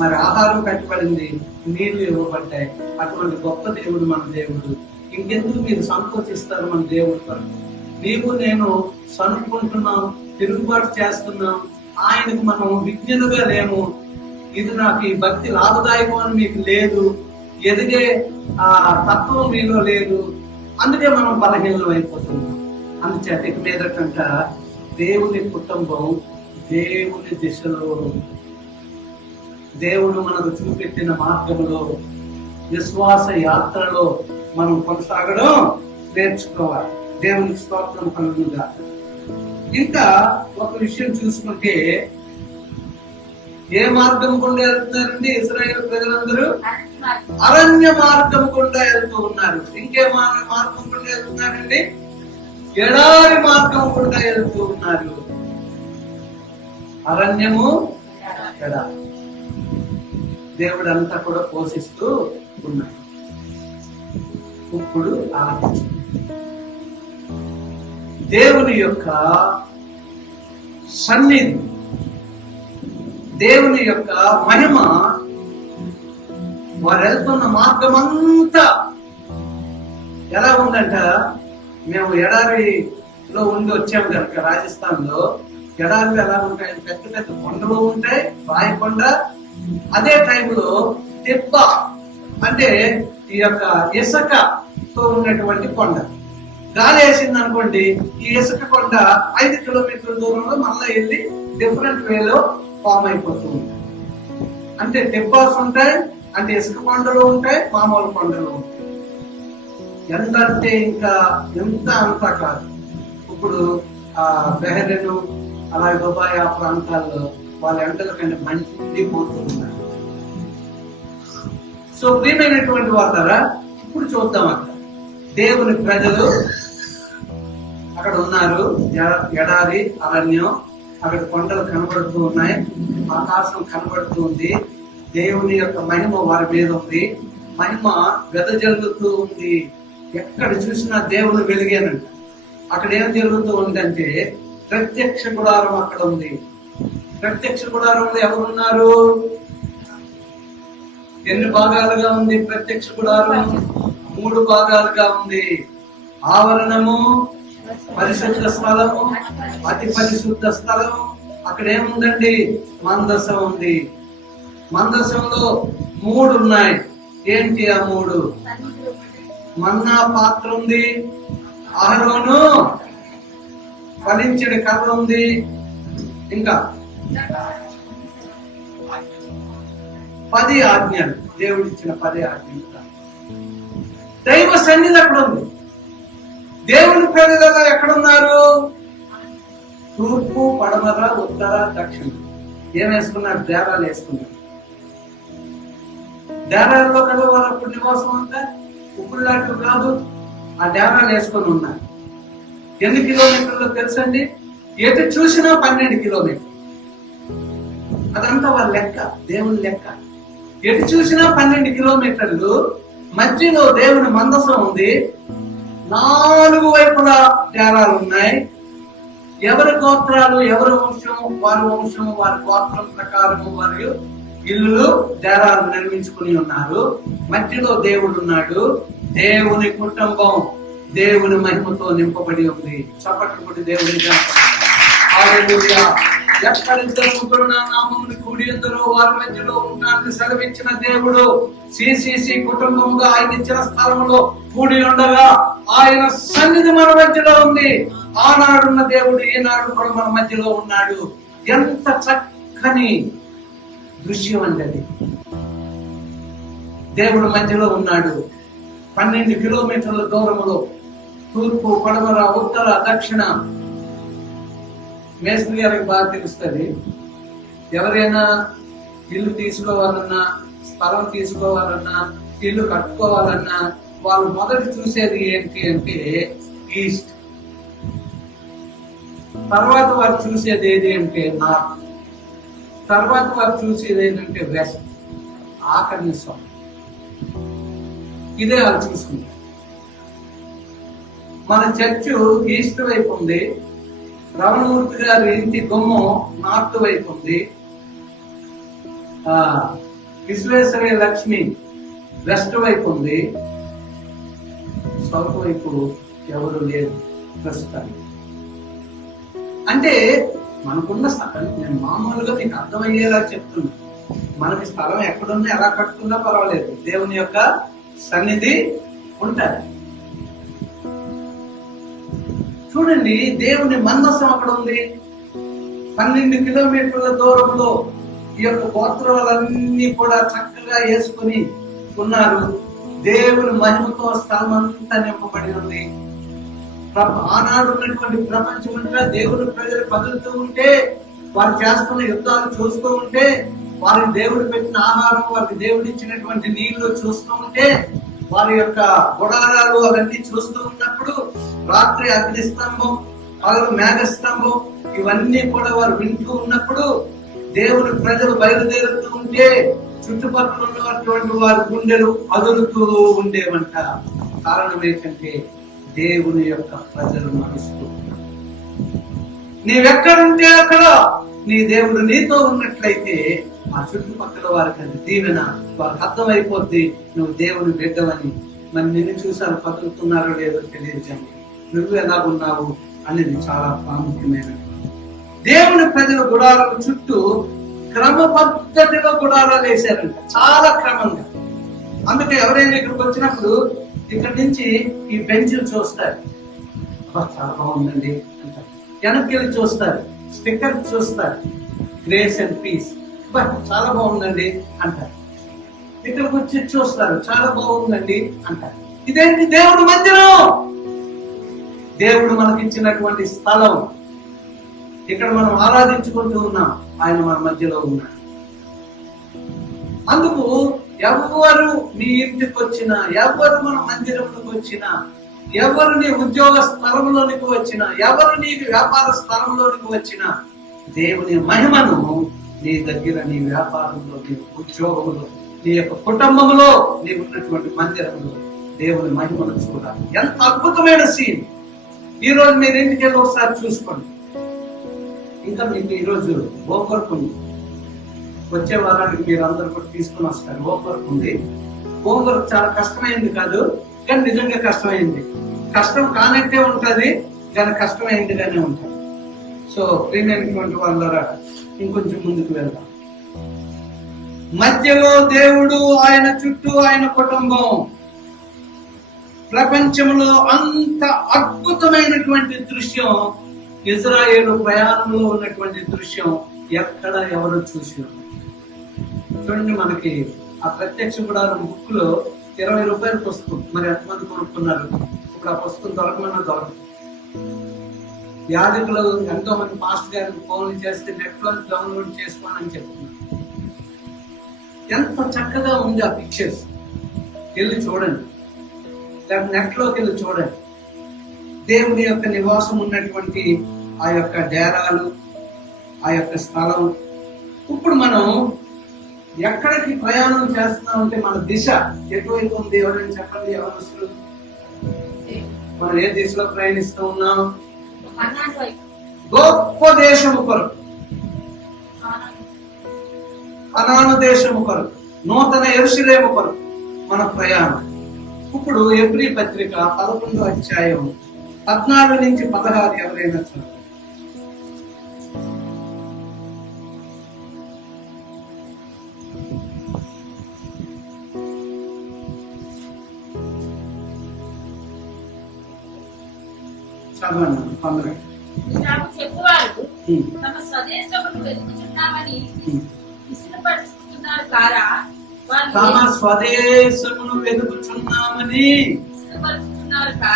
మరి ఆహారం కట్టబడింది, నీళ్లు ఇవ్వబడ్డాయి. అటువంటి గొప్ప దేవుడు మన దేవుడు. ఇంకెందుకు మీరు సంకోచిస్తారు మన దేవుడు కొరకు? నీవు నేను సనుక్కుంటున్నాం, తిరుగుబాటు చేస్తున్నాం, ఆయనకు మనం విజ్ఞులుగా లేము. ఇది నాకు ఈ భక్తి లాభదాయకం అని మీకు లేదు, ఎదిగే ఆ తత్వం మీలో లేదు, అందుకే మనం బలహీనం అయిపోతున్నాం. అందుచేత ఇక మీదటంట దేవుని కుటుంబం దేవుని దిశలో, దేవుడు మనకు చూపెట్టిన మార్గంలో, విశ్వాస యాత్రలో మనం కొనసాగడం నేర్చుకోవాలి. దేవునికి స్తోత్రం కలుగుగా. ఇంకా ఒక విషయం చూసుకుంటే, ఏ మార్గం గుండా వెళ్తున్నారండి ఇశ్రాయేలు ప్రజలందరూ? అరణ్య మార్గం గుండా వెళ్తూ ఉన్నారు. ఇంకే మార్గం గుండా వెళ్తున్నారండి? ఎడారి మార్గం గుండా వెళ్తూ ఉన్నారు. అరణ్యము, ఎడారి. దేవుడు అంతా కూడా పోషిస్తూ ఉన్నాడు. ఇప్పుడు ఆలోచించండి, దేవుని యొక్క సన్నిధి, దేవుని యొక్క మహిమ వారు వెళ్తున్న మార్గం అంతా ఎలా ఉందంట? మేము ఎడారిలో ఉండి వచ్చాము కనుక రాజస్థాన్ లో ఎడారిలో ఎలా ఉంటాయి? పెద్ద పెద్ద కొండలు ఉంటాయి, రాయి కొండ. అదే టైంలో దెబ్బ అంటే ఈ యొక్క ఇసుకతో ఉన్నటువంటి కొండ. గాలి వేసింది అనుకోండి, ఈ ఇసుక కొండ 5 కిలోమీటర్ల దూరంలో మళ్ళీ వెళ్ళి డిఫరెంట్ వేలో ఫామ్ అయిపోతూ ఉంటాయి. అంటే దెబ్బాస్ ఉంటాయి, అంటే ఇసుక కొండలు ఉంటాయి, మామూలు కొండలు ఉంటాయి. ఎంత అంటే ఇంకా ఎంత అంతా కాదు. ఇప్పుడు బెహ్రెన్ అలాగే దుబాయ్ ఆ ప్రాంతాల్లో వాళ్ళ ఎండల కంటే మండిపోతూ ఉన్నారు. సో ప్రియమైనటువంటి వాతారా, ఇప్పుడు చూద్దాం. అక్కడ దేవుని ప్రజలు అక్కడ ఉన్నారు, ఎడారి అరణ్యం. అక్కడ కొండలు కనబడుతూ ఉన్నాయి, ఆకాశం కనబడుతూ ఉంది, దేవుని యొక్క మహిమ వారి మీద ఉంది, మహిమ వెదజల్లుతూ ఉంది. ఎక్కడ చూసినా దేవుని వెలిగేనంట. అక్కడ ఏం జరుగుతూ ఉందంటే ప్రత్యక్ష గుడారం అక్కడ ఉంది. ప్రత్యక్ష గుడారంలో ఎవరున్నారు? ఎన్ని భాగాలుగా ఉంది ప్రత్యక్ష గుడారం? 3 భాగాలుగా ఉంది. ఆవరణము, పరిశుద్ధ స్థలము, అతి పరిశుద్ధ స్థలము. అక్కడ ఏముందండి? మందసం ఉంది. మందసంలో 3 ఉన్నాయి. ఏంటి ఆ 3? మన్నా పాత్ర ఉంది, అహరోను ఫలించిన కర్ర ఉంది, ఇంకా 10 ఆజ్ఞలు, దేవుడిచ్చిన 10 ఆజ్ఞలు. దైవ సన్నిధి అక్కడ ఉంది. దేవుని ప్రజలు ఎక్కడున్నారు? తూర్పు, పడమర, ఉత్తర, దక్షిణ. ఏం వేసుకున్నారు? డేరాలు వేసుకున్నారు. డేరాల్లో కదా వాళ్ళు అప్పుడు నివాసం అంతా. ఇప్పుడు లాంటి కాదు, ఆ డేరాలు వేసుకొని ఉన్నారు. ఎన్ని కిలోమీటర్లు తెలుసండి? ఎటు చూసినా 12 కిలోమీటర్లు. అదంతా వాళ్ళ లెక్క, దేవుని లెక్క. ఎటు చూసినా 12 కిలోమీటర్లు. మధ్యలో దేవుని మందసం ఉంది. 4 వైపులా డేరాలు ఉన్నాయి. ఎవరి గోత్రాలు, ఎవరి వంశం, వారి వంశం, వారి గోత్రం ప్రకారము వారి ఇల్లు, డేరాలు నిర్మించుకుని ఉన్నారు. మధ్యలో దేవుడు ఉన్నాడు. దేవుని కుటుంబం దేవుని మహిమతో నింపబడి ఉంది. చప్పట్లు కొట్టి దేవుని హల్లెలూయా. ఎక్కడిద్దరు ముగ్గురు నా నామమును కూడి ఉందరో వారి మధ్యలో ఉంటానని సెలవిచ్చిన దేవుడు సిసిసి కుటుంబముగా ఆయన ఇచ్చిన స్థలంలో కూడి ఉండగా ఆయన సన్నిధి మన మధ్యలో ఉంది. ఆనాడున్న దేవుడు ఈనాడు కూడా మన మధ్యలో ఉన్నాడు. ఎంత చక్కని దృశ్యం అండి అది. దేవుడు మధ్యలో ఉన్నాడు. 12 కిలోమీటర్ల దూరంలో తూర్పు, పడమర, ఉత్తర, దక్షిణ. మేస్త్రి గారికి బాగా తెలుస్తుంది. ఎవరైనా ఇల్లు తీసుకోవాలన్నా, స్థలం తీసుకోవాలన్నా, ఇల్లు కట్టుకోవాలన్నా వాళ్ళు మొదటి చూసేది ఏంటి అంటే ఈస్ట్. తర్వాత వారు చూసేది ఏది అంటే నార్త్. తర్వాత వారు చూసేది ఏంటంటే వెస్ట్. ఆఖరి స్వామి ఇదే వాళ్ళు చూసుకుంటారు. మన చర్చ్ ఈస్ట్ వైపు ఉంది. రమణమూర్తి గారి ఇంటి గుమ్మం నార్త్ వైపు ఉంది. విశ్వేశ్వర లక్ష్మి వెస్ట్ వైపు ఉంది. సౌత్ వైపు ఎవరు లేరు ప్రస్తుతానికి. అంటే మనకున్న స్థలం, నేను మామూలుగా మీకు అర్థమయ్యేలా చెప్తున్నా. మనకి స్థలం ఎక్కడున్నా ఎలా కట్టుకున్నా పర్వాలేదు, దేవుని యొక్క సన్నిధి ఉంటారు. చూడండి, దేవుని మందసం అక్కడ ఉంది. 12 కిలోమీటర్ల దూరంలో ఈ యొక్క గోత్రాలన్నీ కూడా చక్కగా వేసుకుని ఉన్నారు. దేవుని మహిమతో స్థలం అంతా నింపబడి ఉంది. ఆనాడు ఉన్నటువంటి ప్రపంచం అంతా దేవుని ప్రజలు కదులుతూ ఉంటే, వారు చేస్తున్న యుద్ధాలు చూస్తూ ఉంటే, వారికి దేవుడు పెట్టిన ఆహారం, వారికి దేవుడు ఇచ్చినటువంటి నీళ్లు చూస్తూ ఉంటే, వారి యొక్క గుడారాలు అవన్నీ చూస్తూ ఉన్నప్పుడు, రాత్రి అగ్ని స్తంభం, పగలు మేఘ స్తంభం, ఇవన్నీ కూడా వారు వింటూ ఉన్నప్పుడు, దేవుని ప్రజలు బయలుదేరుతూ ఉంటే చుట్టుపక్కల ఉన్నటువంటి వారి గుండెలు అదురుతూ ఉండేవంట. కారణం ఏంటంటే దేవుని యొక్క ప్రజలు నడుస్తూ ఉన్నారు. నీవెక్కడుంటే అక్కడ నీ దేవుడు నీతో ఉన్నట్లయితే ఆ చుట్టుపక్కల వారికి అది దీవెన. వారికి అర్థమైపోద్ది నువ్వు దేవుని బిడ్డవని. మరి నిన్ను చూసారు కదులుతున్నారో లేదో తెలియదు, కానీ నువ్వు ఎలా ఉన్నావు అనేది చాలా ప్రాముఖ్యమైనది. దేవుని ప్రజల గుడారాల చుట్టూ క్రమ పద్ధతిలో గుడారాలు వేశారంట, చాలా క్రమంగా. అందుకే ఎవరైనా ఇక్కడికి వచ్చినప్పుడు ఇక్కడ నుంచి ఈ బెంచ్లు చూస్తారు, చాలా బాగుందండి అంటారు. వెనక్కి వెళ్ళి చూస్తారు, స్టిక్కర్ చూస్తారు, గ్రేస్ అండ్ పీస్, చాలా బాగుందండి అంటారు. ఇక్కడికి వచ్చి చూస్తారు, చాలా బాగుందండి అంటారు. ఇదేంటి? దేవుడు మధ్యలో, దేవుడు మనకిచ్చినటువంటి స్థలం. ఇక్కడ మనం ఆరాధించుకుంటూ ఉన్నాం, ఆయన మన మధ్యలో ఉన్నాడు. అందుకు ఎవరు నీ ఇంటికి వచ్చినా, ఎవరు మన మందిరంలోకి వచ్చినా, ఎవరు నీ ఉద్యోగ స్థలంలోనికి వచ్చినా, ఎవరు నీ వ్యాపార స్థలంలోనికి వచ్చినా, దేవుని మహిమను నీ దగ్గర, నీ వ్యాపారంలో, నీ ఉద్యోగంలో, నీ యొక్క కుటుంబంలో, నీ ఉన్నటువంటి మందిరంలో దేవుని మహిమను చూడాలి. ఎంత అద్భుతమైన సీన్. ఈ రోజు మీరు ఇంటికి వెళ్ళి ఒకసారి చూసుకోండి. ఇంకా మీకు ఈరోజు హోంవర్క్ ఉంది, వచ్చే వారానికి మీరు అందరూ కూడా తీసుకుని వస్తారు. హోంవర్క్ ఉంది. హోంవర్క్ చాలా కష్టమైంది కాదు, కానీ నిజంగా కష్టమైంది. కష్టం కానట్టే ఉంటుంది, కానీ కష్టమైందిగానే ఉంటుంది. సో ప్రియమైనటువంటి వాళ్ళ ఇంకొంచెం ముందుకు వెళ్దాం. మధ్యలో దేవుడు, ఆయన చుట్టూ ఆయన కుటుంబం. ప్రపంచంలో అంత అద్భుతమైనటువంటి దృశ్యం, ఇజ్రాయేలు ప్రయాణంలో ఉన్నటువంటి దృశ్యం ఎక్కడ ఎవరు చూసి. చూడండి, మనకి ఆ ప్రత్యక్ష గుడారం బుక్ లో 20 రూపాయల పుస్తకం, మరి ఎంతమంది కొనుక్కున్నారు? ఇప్పుడు ఆ పుస్తకం దొరకమన్నా దొరకదు. యాజకులు ఎంతో మంది పాస్టర్ గారికి ఫోన్లు చేస్తే నెట్ లో డౌన్లోడ్ చేసుకోనని చెప్తున్నారు. ఎంత చక్కగా ఉంది ఆ పిక్చర్స్. వెళ్ళి చూడండి, లేకపోతే నెట్ లోకి వెళ్ళి చూడండి. దేవుని యొక్క నివాసం ఉన్నటువంటి ఆ యొక్క డేరాలు, ఆ యొక్క స్థలం. ఇప్పుడు మనం ఎక్కడికి ప్రయాణం చేస్తున్నామంటే మన దిశ ఎటువైపు ఉంది? ఎవరైనా చెప్పండి, ఎవరు? మనం ఏ దిశలో ప్రయాణిస్తూ ఉన్నాం? గొప్ప దేశము కొరకు, కనాను దేశము కొరకు, నూతన యెరూషలేము కొరకు మన ప్రయాణం. ఇప్పుడు ఎబ్రీ పత్రిక 11వ అధ్యాయం 14 నుంచి 16 ఎవరైనా చదువు. చదవండి తొందరగా. నాకు చెప్పువారు తమ స్వదేశమును వెతుకుచున్నామని విసులుపరుచుతున్నారు కారా? తమ స్వదేశమును వెతుకుచున్నామని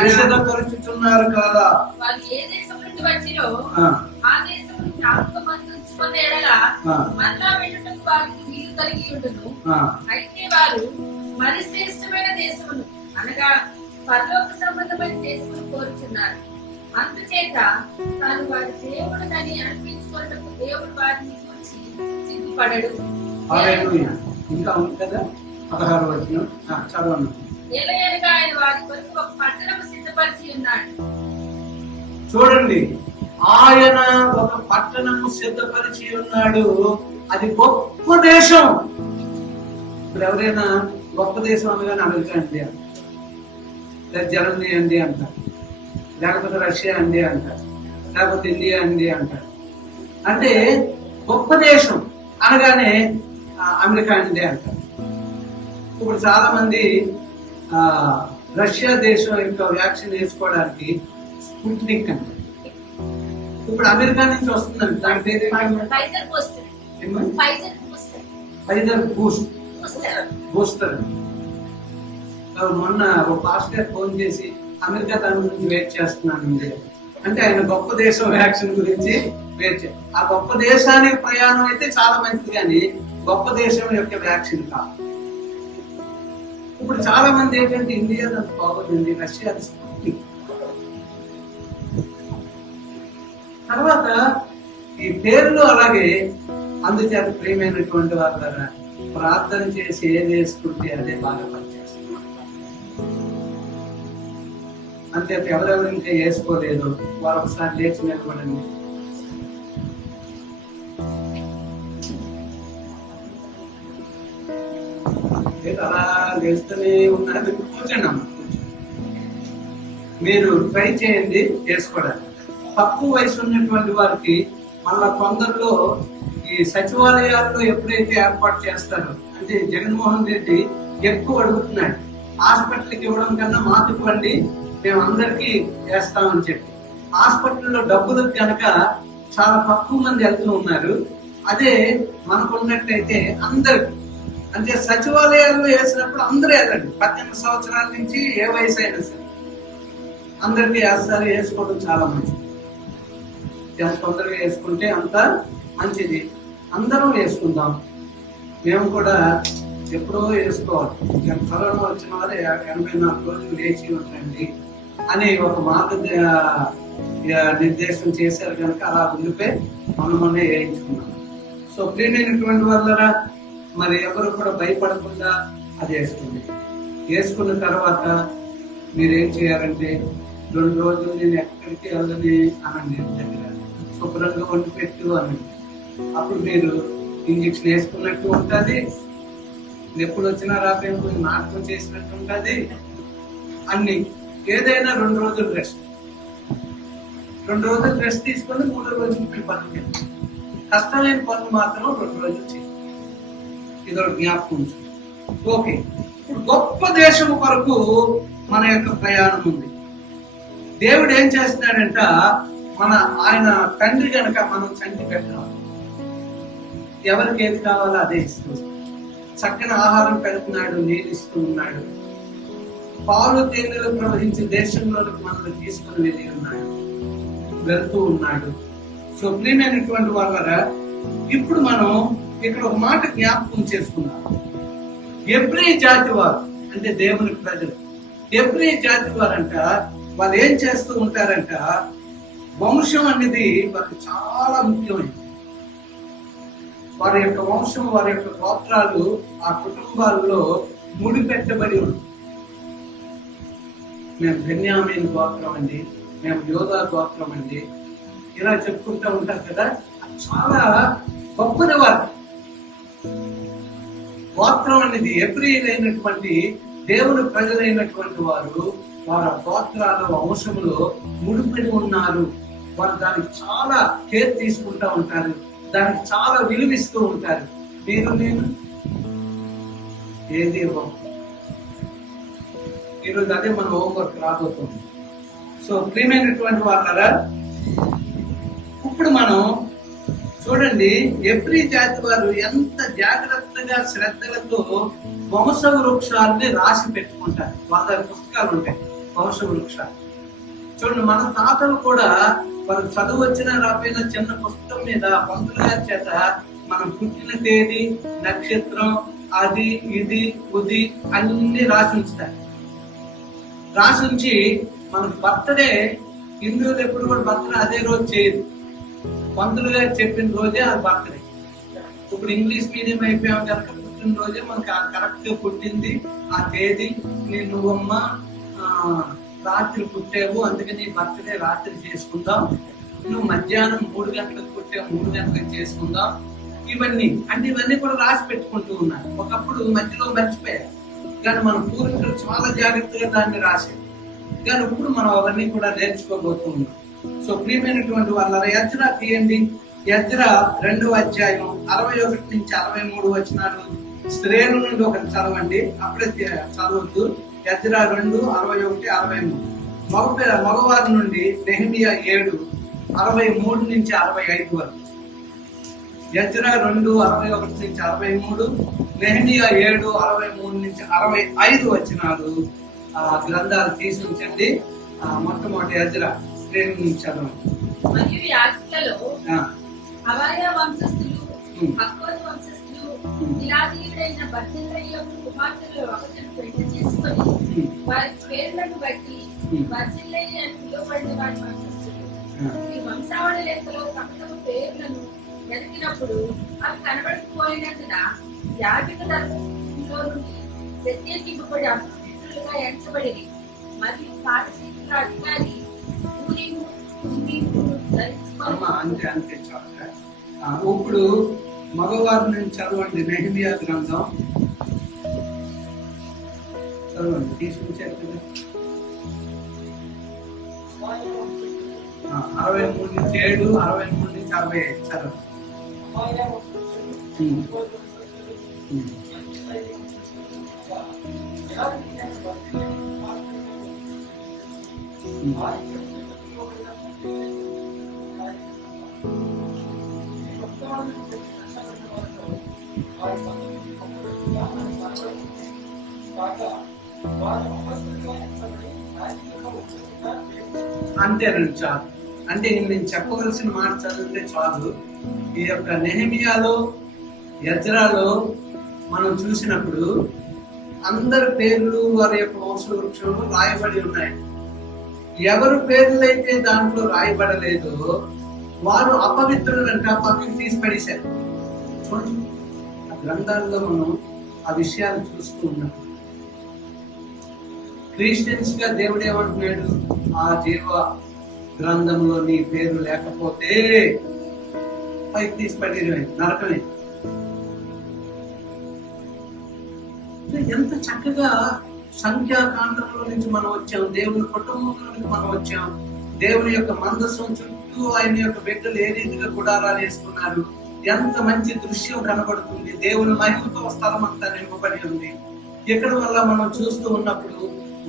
విశదపరుచుతున్నారు కాదా? వారు ఏ దేశం నుండి వచ్చిరో ఆ దేశం జ్ఞాపకమందుకున్న ఎడల మరలా వెళ్ళటకు వారికి వీలు కలిగి ఉండును. అయితే వారు మరి శ్రేష్టమైన దేశమును అనగా పరలోక సంబంధమైన దేశమును కోరుచున్నారు. అందుచేత తాను వారి దేవుడని అనిపించుకున్నకు దేవుడు వారిని గురించి సిగ్గుపడడు. ఇంకా ఉంది కదా 16వ వచనం చదవండి. ఏలయనగా ఆయన వారి కొరకు ఒక పట్టణము సిద్ధపరిచి ఉన్నాడు. చూడండి, ఆయన ఒక పట్టణము సిద్ధపరిచి ఉన్నాడు. అది గొప్ప దేశం. ఇప్పుడు ఎవరైనా గొప్ప దేశం అనగానే అమెరికా అండి అంటారు, లేదా జర్మనీ అండి అంటారు, లేకపోతే రష్యా అండి అంటారు, లేకపోతే ఇండియా అండి అంటారు. అంటే గొప్ప దేశం అనగానే అమెరికా అండి అంటారు. ఇప్పుడు చాలా మంది రష్యా దేశం యొక్క వ్యాక్సిన్ వేసుకోవడానికి స్పుట్నిక్ అంటారు. ఇప్పుడు అమెరికా నుంచి వస్తుందండి, దాని పేరు ఫైజర్ బూస్టర్. మొన్న ఒక పాస్టర్ ఫోన్ చేసి అమెరికా దాని గురించి వెయిట్ చేస్తున్నానండి అంటే ఆయన గొప్ప దేశం వ్యాక్సిన్ గురించి వెయిట్ ఆ గొప్ప దేశానికి ప్రయాణం అయితే చాలా మంచిది, కానీ గొప్ప దేశం యొక్క వ్యాక్సిన్ కాదు. ఇప్పుడు చాలా మంది ఏంటంటే ఇండియా అంత బాగుంది, రష్యా స్పుట్నిక్. తర్వాత ఈ పేర్లు అలాగే. అందుచేత ప్రియమైనటువంటి వారి ద్వారా ప్రార్థన చేసి ఏది వేసుకుంటే అదే బాగా పనిచేస్తుంది. అంతేత ఎవరెవరు ఇంకా వేసుకోలేదు వారు ఒకసారి లేచి నిలబడండి. అలా వేస్తూనే ఉన్నది. కూర్చోండి అమ్మ, మీరు ట్రై చేయండి వేసుకోవడానికి. తక్కువ వయసు ఉన్నటువంటి వారికి మళ్ళా తొందరలో ఈ సచివాలయాల్లో ఎప్పుడైతే ఏర్పాటు చేస్తారో, అంటే జగన్మోహన్ రెడ్డి ఎక్కువ అడుగుతున్నాడు, హాస్పిటల్కి ఇవ్వడం కన్నా మాకు ఇవ్వండి మేము అందరికీ వేస్తామని చెప్పి. హాస్పిటల్లో డబ్బులకు కనుక చాలా తక్కువ మంది వెళ్తూ ఉన్నారు. అదే మనకున్నట్టయితే అందరికి, అంటే సచివాలయాల్లో వేసినప్పుడు అందరూ వెళ్ళండి. 18 సంవత్సరాల నుంచి ఏ వయసు అయినా సరే అందరికీ వేస్తారు. వేసుకోవడం చాలా మంచిది. ఎంత తొందరగా వేసుకుంటే అంత మంచిది. అందరం వేసుకుందాం. మేము కూడా ఎప్పుడో వేసుకోవాలి. కరోనా వచ్చిన వారు 84 రోజులు వేచి ఉండండి అని ఒక నిర్దేశం చేశారు కనుక అలా ఉండిపోయి మొన్నే వేయించుకున్నాం. సో ప్రియమైనటువంటి వాళ్ళరా, మరి ఎవరు కూడా భయపడకుండా అది వేసుకోండి. వేసుకున్న తర్వాత మీరేం చేయాలంటే 2 రోజులు నేను ఎక్కడికి వెళ్ళని అనండి, దగ్గర శుభ్రంగా వండి పెట్టు అనండి. అప్పుడు మీరు ఇంజక్షన్ వేసుకున్నట్టు ఉంటుంది, ఎప్పుడు వచ్చినా రాకపోయినా నాటకం చేసినట్టు ఉంటుంది. అన్ని ఏదైనా 2 రోజులు రెస్ట్, 2 రోజులు రెస్ట్ తీసుకొని 3 రోజులు మీ పనులు. కష్టమైన పనులు మాత్రం 2 రోజులు చేయండి. ఇదో జ్ఞాపకం ఉంచు. ఓకే, ఇప్పుడు గొప్ప దేశం కొరకు మన యొక్క ప్రయాణం ఉంది. దేవుడు ఏం చేస్తున్నాడంట, ఆయన తండ్రి కనుక మనం చంటి పెట్టాం. ఎవరికి ఏది కావాలో అదే ఇస్తూ చక్కని ఆహారం పెడుతున్నాడు, నీళ్ళు ఇస్తూ ఉన్నాడు. పాలు తేనెలు ప్రవహించి దేశంలోకి మనల్ని తీసుకుని వెళ్తూ ఉన్నాడు. సో ప్రియమైనటువంటి వాళ్ళరా, ఇప్పుడు మనం ఇక్కడ ఒక మాట జ్ఞాపకం చేసుకున్నాం. ఎబ్రీ జాతి వారు అంటే దేవుని ప్రజలు. ఎబ్రీ జాతి వారంట వాళ్ళు ఏం చేస్తూ ఉంటారంట, వంశం అనేది వారికి చాలా ముఖ్యమైనది. వారి యొక్క వంశం, వారి యొక్క గోత్రాలు ఆ కుటుంబాల్లో ముడిపెట్టబడి ఉంది. మేము బెన్యామీన్ గోత్రం అండి, మేము యోధా గోత్రం అండి, ఇలా చెప్పుకుంటూ ఉంటారు కదా. చాలా గొప్పది వారు గోత్రం అనేది. ఎబ్రీయులైనటువంటి దేవుని ప్రజలైనటువంటి వారు వారి గోత్రాల వంశములో ముడిపడి ఉన్నారు. వారు దానికి చాలా కేర్ తీసుకుంటూ ఉంటారు, దానికి చాలా విలువిస్తూ ఉంటారు. నేను ఏది ఈరోజు అదే మన హోంవర్క్ రాబోతుంది. సో ప్రియమైనటువంటి వాళ్ళరా, ఇప్పుడు మనం చూడండి, ఎవ్రీ జాతి వారు ఎంత జాగ్రత్తగా శ్రద్ధలతో వంశ వృక్షాలని రాసి పెట్టుకుంటారు. వాళ్ళ పుస్తకాలు ఉంటాయి వంశ వృక్షాలు. చూడండి, మన తాతలు కూడా వాళ్ళు చదువు వచ్చినా రాపోయినా చిన్న పుస్తకం మీద పంతులు గారి చేత మనం పుట్టిన తేదీ, నక్షత్రం, అది ఇది ఉది అన్ని రాసి ఉంచుతారు. రాసి ఉంచి మనకు బర్త్డే, హిందువులు ఎప్పుడు కూడా బర్త్డే అదే రోజు చేయదు, పంతులు గారు చెప్పిన రోజే అది బర్త్డే. ఇప్పుడు ఇంగ్లీష్ మీడియం అయిపోయాం కనుక పుట్టిన రోజే మనకి కరెక్ట్ గా పుట్టింది ఆ తేదీ, నువ్వమ్మ రాత్రి పుట్టావు అందుకని బర్త్డే రాత్రి చేసుకుందాం, నువ్వు మధ్యాహ్నం 3 గంటలకు పుట్టావు 3 గంటలకు చేసుకుందాం. ఇవన్నీ కూడా రాసి పెట్టుకుంటూ ఉన్నారు. ఒకప్పుడు మధ్యలో మర్చిపోయారు, కానీ మన పూర్వీకులు చాలా జాగ్రత్తగా దాన్ని రాశారు. కానీ ఇప్పుడు మనం అవన్నీ కూడా నేర్చుకోబోతూ ఉన్నాం. సో ప్రియమైనటువంటి వాళ్ళ యజ్రా తీయండి. యజ్రా 2వ అధ్యాయం 61 నుంచి 63 వచనాలు. స్త్రీల నుండి ఒకటి చదవండి, అప్పుడే చదవద్దు. యజ్రా 2, 61, 63. మగవారి నుండి నెహెమియా 7, 63 నుంచి 65 వరకు. యజ్రా 2, 61 నుంచి 63, నెహెమియా 7, 63 నుంచి 65 వచనాలు గ్రంథాలు తీసి ఉంచండి. మొట్టమొదటి యజ్రా స్త్రీల నుంచి చదవండి. మరియు యాజకులలో అవాయ వంశస్థులు, హక్కోను వంశస్థులు, గిలాదీయుడైన బర్జిల్లయ్యకు కుమార్తెలు ఒకరిని పెళ్లి చేసుకొని వారి పేర్లను బట్టి బర్జిల్లయ్య అని పిలువబడిన వారి వంశస్థులు ఈ వంశావళి లెక్కలో తమ పేర్లను వెతికినప్పుడు అవి కనబడిపోయినందున యాజక ధర్మంలో నుండి ప్రత్యేకింపబడి అభివృద్ధులుగా ఎంచబడి మరియు పారసీకుల అధికారి అంతే చాలు. ఇప్పుడు మగవారి నుంచి చదవండి, నెహెమియా గ్రంథం చదవండి, తీసుకొచ్చారు కదా. 63 నుంచి 7, 63 నుంచి 65 చదవండి. అంతేనండి, చాలు. అంటే నేను చెప్పవలసిన మాట చదివితే చాలు. ఈ యొక్క నెహెమియాలో, యజ్రాలో మనం చూసినప్పుడు అందరి పేర్లు వారి యొక్క వంశవృక్షంలో రాయబడి ఉన్నాయి. ఎవరి పేర్లు అయితే దాంట్లో రాయబడలేదో వారు అపవిత్రులంట, పక్కకి తీసి పడేశారు. చూడండి, ఆ గ్రంథాల్లో మనం ఆ విషయాలు చూస్తూ ఉన్నాం. క్రిస్టియన్స్ గా దేవుడు ఏమంటున్నాడు? ఆ జీవ గ్రంథంలో నీ పేరు లేకపోతే పైకి తీసి పడేయడమే, నరకమే. ఎంత చక్కగా సంఖ్యాకాండంలో నుంచి మనం వచ్చాం, దేవుని కుటుంబంలో నుంచి మనం వచ్చాం. దేవుని యొక్క మందస్సం చుట్టూ ఆయన యొక్క బిడ్డలు ఏ రీతిగా గుడారాలు వేసుకున్నారు, ఎంత మంచి దృశ్యం కనబడుతుంది. దేవుని మహిమతో స్థలం అంతా నింపబడి ఉంది. ఇక్కడ వల్ల మనం చూస్తూ ఉన్నప్పుడు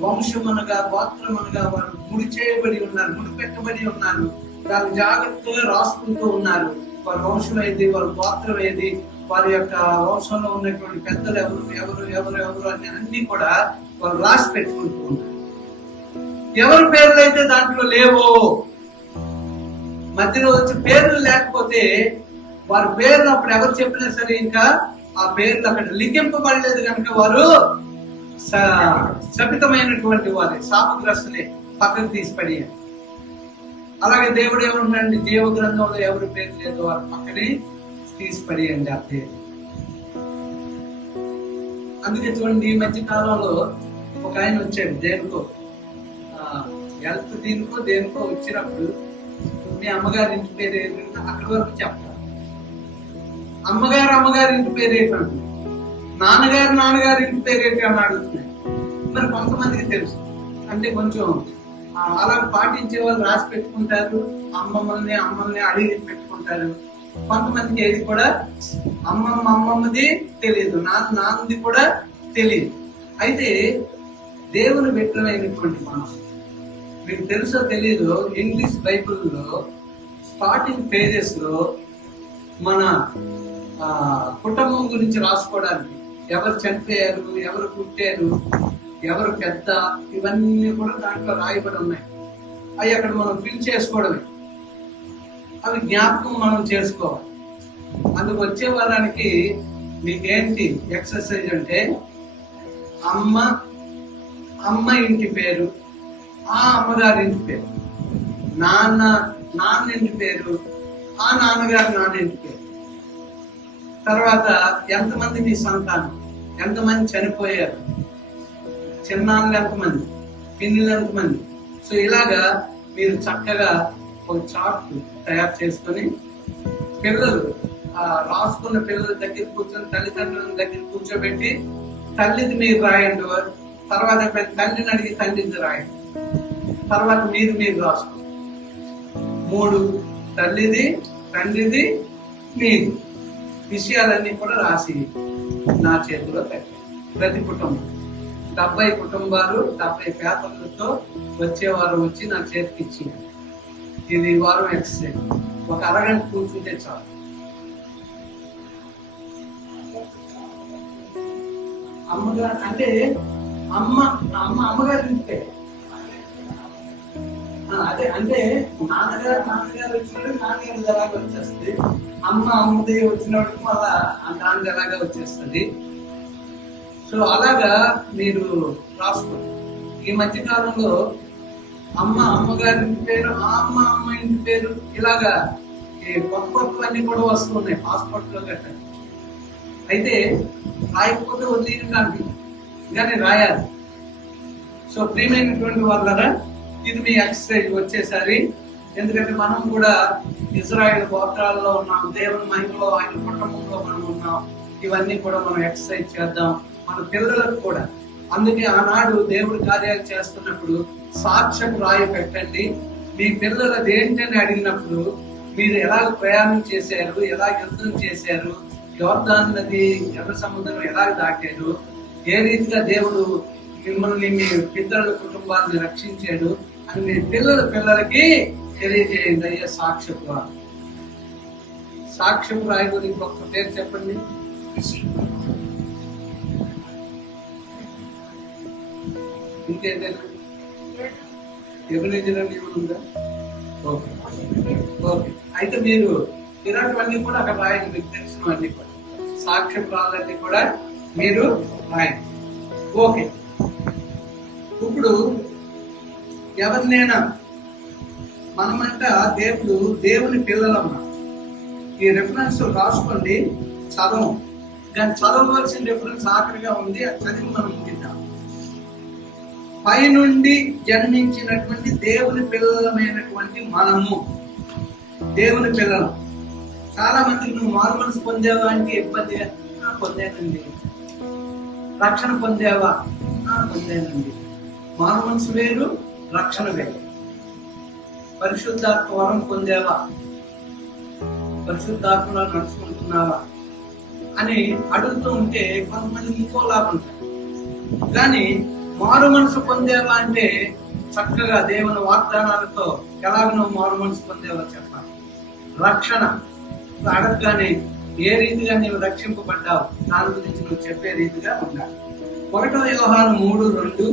వంశమనగా, గోత్రమనగా వారు ముడి చేయబడి ఉన్నారు, ముడి పెట్టబడి ఉన్నారు. దాన్ని జాగ్రత్తగా రాసుకుంటూ ఉన్నారు. వారి వంశం ఏది, వారి గోత్రం ఏది, వారి యొక్క వంశంలో ఉన్నటువంటి పెద్దలు ఎవరు ఎవరు ఎవరు ఎవరు అని అన్ని కూడా వాళ్ళు రాసి పెట్టుకుంటూ ఉన్నారు. ఎవరి పేర్లు అయితే దాంట్లో లేవో, మధ్యలో వచ్చి పేర్లు లేకపోతే వారి పేర్లు అప్పుడు ఎవరు చెప్పినా సరే ఇంకా ఆ పేర్లు అక్కడ లిఖింపబడలేదు కనుక వారు శపితమైనటువంటి వారే, శాపగ్రస్తులే, పక్కకు తీసి పడేయాలి. అలాగే దేవుడు ఏమంటాడండి, జీవ గ్రంథంలో ఎవరి పేరు లేదో వారి పక్కనే తీసి పడేయండి ఆ పేరు. అందుకే చూడండి, ఈ మధ్య కాలంలో ఒక ఆయన వచ్చాడు, దేనికో హెల్త్ దేనికో వచ్చినప్పుడు మీ అమ్మగారి ఇంటి పేరు ఏంటంటే అక్కడి వరకు చెప్తారు. అమ్మగారి ఇంటి పేరు ఏంటంటే నాన్నగారి ఇంటి పేరు ఏంటి అని అడుగుతున్నాయి. మరి కొంతమందికి తెలుసు, అంటే కొంచెం అలా పాటించే వాళ్ళు రాసి పెట్టుకుంటారు, అమ్మమ్మల్ని అడిగి పెట్టుకుంటారు. కొంతమందికి ఏది కూడా అమ్మమ్మది తెలియదు, నాన్నది కూడా తెలియదు. అయితే దేవుని బిడ్డలైనటువంటి మనం మీకు తెలుసో తెలీదు, ఇంగ్లీష్ బైబిల్లో స్టార్టింగ్ పేజెస్ లో మన కుటుంబం గురించి రాసుకోవడానికి ఎవరు చనిపోయారు, ఎవరు పుట్టారు, ఎవరు పెద్ద, ఇవన్నీ కూడా దాంట్లో రాయబడి ఉన్నాయి. అవి అక్కడ మనం ఫిల్ చేసుకోవడమే, అవి జ్ఞాపకం మనం చేసుకోవాలి. అందుకు వచ్చే వారానికి మీకేంటి ఎక్సర్సైజ్ అంటే, అమ్మ ఇంటి పేరు, ఆ అమ్మగారి ఇంటి పేరు, నాన్న ఇంటి పేరు, ఆ నాన్నగారి నాన్న ఇంటి పేరు, తర్వాత ఎంతమంది మీ సంతానం, ఎంతమంది చనిపోయారు, చిన్నాళ్ళు ఎంతమంది, పిన్నులు ఎంతమంది. సో ఇలాగా మీరు చక్కగా ఒక చార్ట్ తయారు చేసుకొని పిల్లలు రాసుకున్న పిల్లల దగ్గర కూర్చొని తల్లిదండ్రుల దగ్గర కూర్చోబెట్టి తల్లిది మీరు రాయండి, తర్వాత తండ్రిని అడిగి తండ్రిది రాయండి, తర్వాత మీరు రాసుకోండి. 3 తల్లిది, తండ్రిది, మీది విషయాలన్నీ కూడా రాసి నా చేతిలో పెట్టండి. ప్రతి కుటుంబం 70 కుటుంబాలు 70 పేపర్లతో వచ్చేవారు వచ్చి నా చేతికి ఇచ్చింది. ఇది వారం ఎక్సర్సైజ్. ఒక అరగంట కూర్చుంటే చాలు. అమ్మగారు అంటే అమ్మగారు ఇంటే అదే, అంటే నాన్నగారు వచ్చినప్పుడు నాన్నగారు ఎలాగ వచ్చేస్తుంది, అమ్మది వచ్చినప్పుడు మళ్ళా నాన్నది ఎలాగా వచ్చేస్తుంది. సో అలాగా మీరు రాసుకోండి. ఈ మధ్య కాలంలో అమ్మగారి ఇంటి పేరు, అమ్మ ఇంటి పేరు, ఇలాగా కొత్తవన్నీ కూడా వస్తున్నాయి పాస్పోర్ట్ లో గట్ట. అయితే రాయకపోతే వదిలేయడానికి కానీ రాయాలి. సో ప్రియమైనటువంటి వాళ్ళరా, ఇది మీ ఎక్సర్సైజ్ వచ్చేసరి. ఎందుకంటే మనం కూడా ఇజ్రాయెల్ గోత్రాల్లో ఉన్నాం, దేవుని మహిమలో ఆయన కుటుంబంలో మనం ఉన్నాం. ఇవన్నీ కూడా మనం ఎక్సర్సైజ్ చేద్దాం మన పిల్లలకు కూడా. అందుకే ఆనాడు దేవుడి కార్యాలు చేస్తున్నప్పుడు సాక్ష్యం రాయి పెట్టండి. మీ పిల్లలు అదేంటని అడిగినప్పుడు మీరు ఎలా ప్రయాణం చేశారు, ఎలా యుద్ధం చేశారు, యోర్దాను నది, ఎర్ర సముద్రం ఎలా దాటారు, ఏ రీతిగా దేవుడు మిమ్మల్ని మీ పితరుల కుటుంబాన్ని రక్షించాడు అని మీ పిల్లలకి తెలియజేయండి. అయ్యే సాక్ష్యం రాయి. సాక్ష్యం రాయి గురించి ఒక్క పేరు చెప్పండి. ఇంకేదైనా ఎవరైనా ఉందా? Okay okay. అయితే మీరు ఇలాంటివన్నీ కూడా అక్కడ రాయండి. మీకు తెలిసినవన్నీ కూడా సాక్ష్యం రాళ్ళన్నీ కూడా మీరు రాయండి. ఓకే. ఇప్పుడు ఎవరినైనా మనమంట దేవుని పిల్లలమ్మ, ఈ రిఫరెన్స్ రాసుకోండి, చదవం. కానీ చదవవలసిన రిఫరెన్స్ ఆఖరిగా ఉంది, అది చదివి మనం ముగిద్దాం. పైనుండి జన్మించినటువంటి దేవుని పిల్లలమైనటువంటి మనము దేవుని పిల్లలు. చాలా మందికి నువ్వు మారు మనసు పొందావా అంటే ఇబ్బంది. పొందానండి. రక్షణ పొందావా? పొందానండి. మారు మనసు వేరు, రక్షణ వేరు. పరిశుద్ధాత్మ వరం పొందావా? పరిశుద్ధాత్మలో నడుచుకుంటున్నావా అని అడుగుతూ ఉంటే కొంతమంది ఇంకోలాగా ఉంటారు. కానీ మారు మనసు పొందేవా అంటే చక్కగా దేవుని వాగ్దానాలతో ఎలాగ నువ్వు మారు మనసు పొందేవా చెప్పాలి. రక్షణ అడగగానే ఏ రీతిగా నీవు రక్షింపబడ్డావు దాని గురించి నువ్వు చెప్పే రీతిగా ఉండాలి. 1 యోహాను 3:2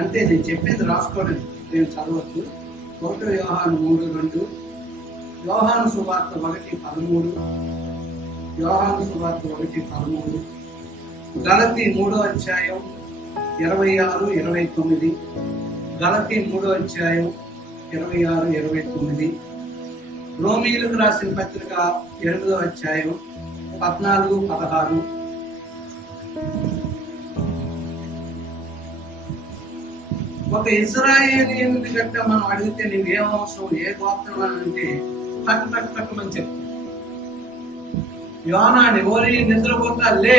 అంటే నేను చెప్పేది రాసుకోవడం, నేను చదవచ్చు. 1 యోహాను 3:2, యోహాను సువార్త 1:13, యోహాను సువార్త 1:13, గలతీ 3వ అధ్యాయం 26-29, గలతీ 3వ అధ్యాయం 26-29, రోమీయులకు రాసిన పత్రిక 8వ అధ్యాయం 14-16. ఒక ఇజ్రాయేలీయుని గట్ట మనం అడిగితే నువ్వు ఏ వంశం, ఏ గోత్రం అని అంటే తక్కువని చెప్తాను. యోనాని ఓరి నిద్రపోతా లే,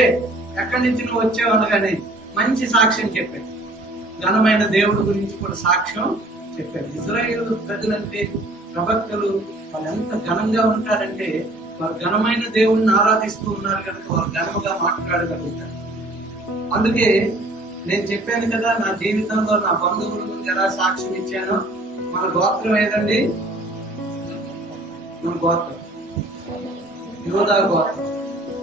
ఎక్కడి నుంచి నువ్వు వచ్చావు అనగానే మంచి సాక్ష్యం చెప్పాడు. ఘనమైన దేవుడి గురించి కూడా సాక్ష్యం చెప్పాడు. ఇజ్రాయేల్ ప్రజలంటే, ప్రవక్తలు వాళ్ళు ఎంత ఘనంగా ఉంటారంటే వారు ఘనమైన దేవుణ్ణి ఆరాధిస్తూ ఉన్నారు కనుక వారు ఘనముగా మాట్లాడగలుగుతారు. అందుకే నేను చెప్పాను కదా, నా జీవితంలో నా బంధువుల ముందు ఎలా సాక్ష్యం ఇచ్చాను. మన గోత్రం ఏదండి? మన గోత్రం యోధా గోత్రం.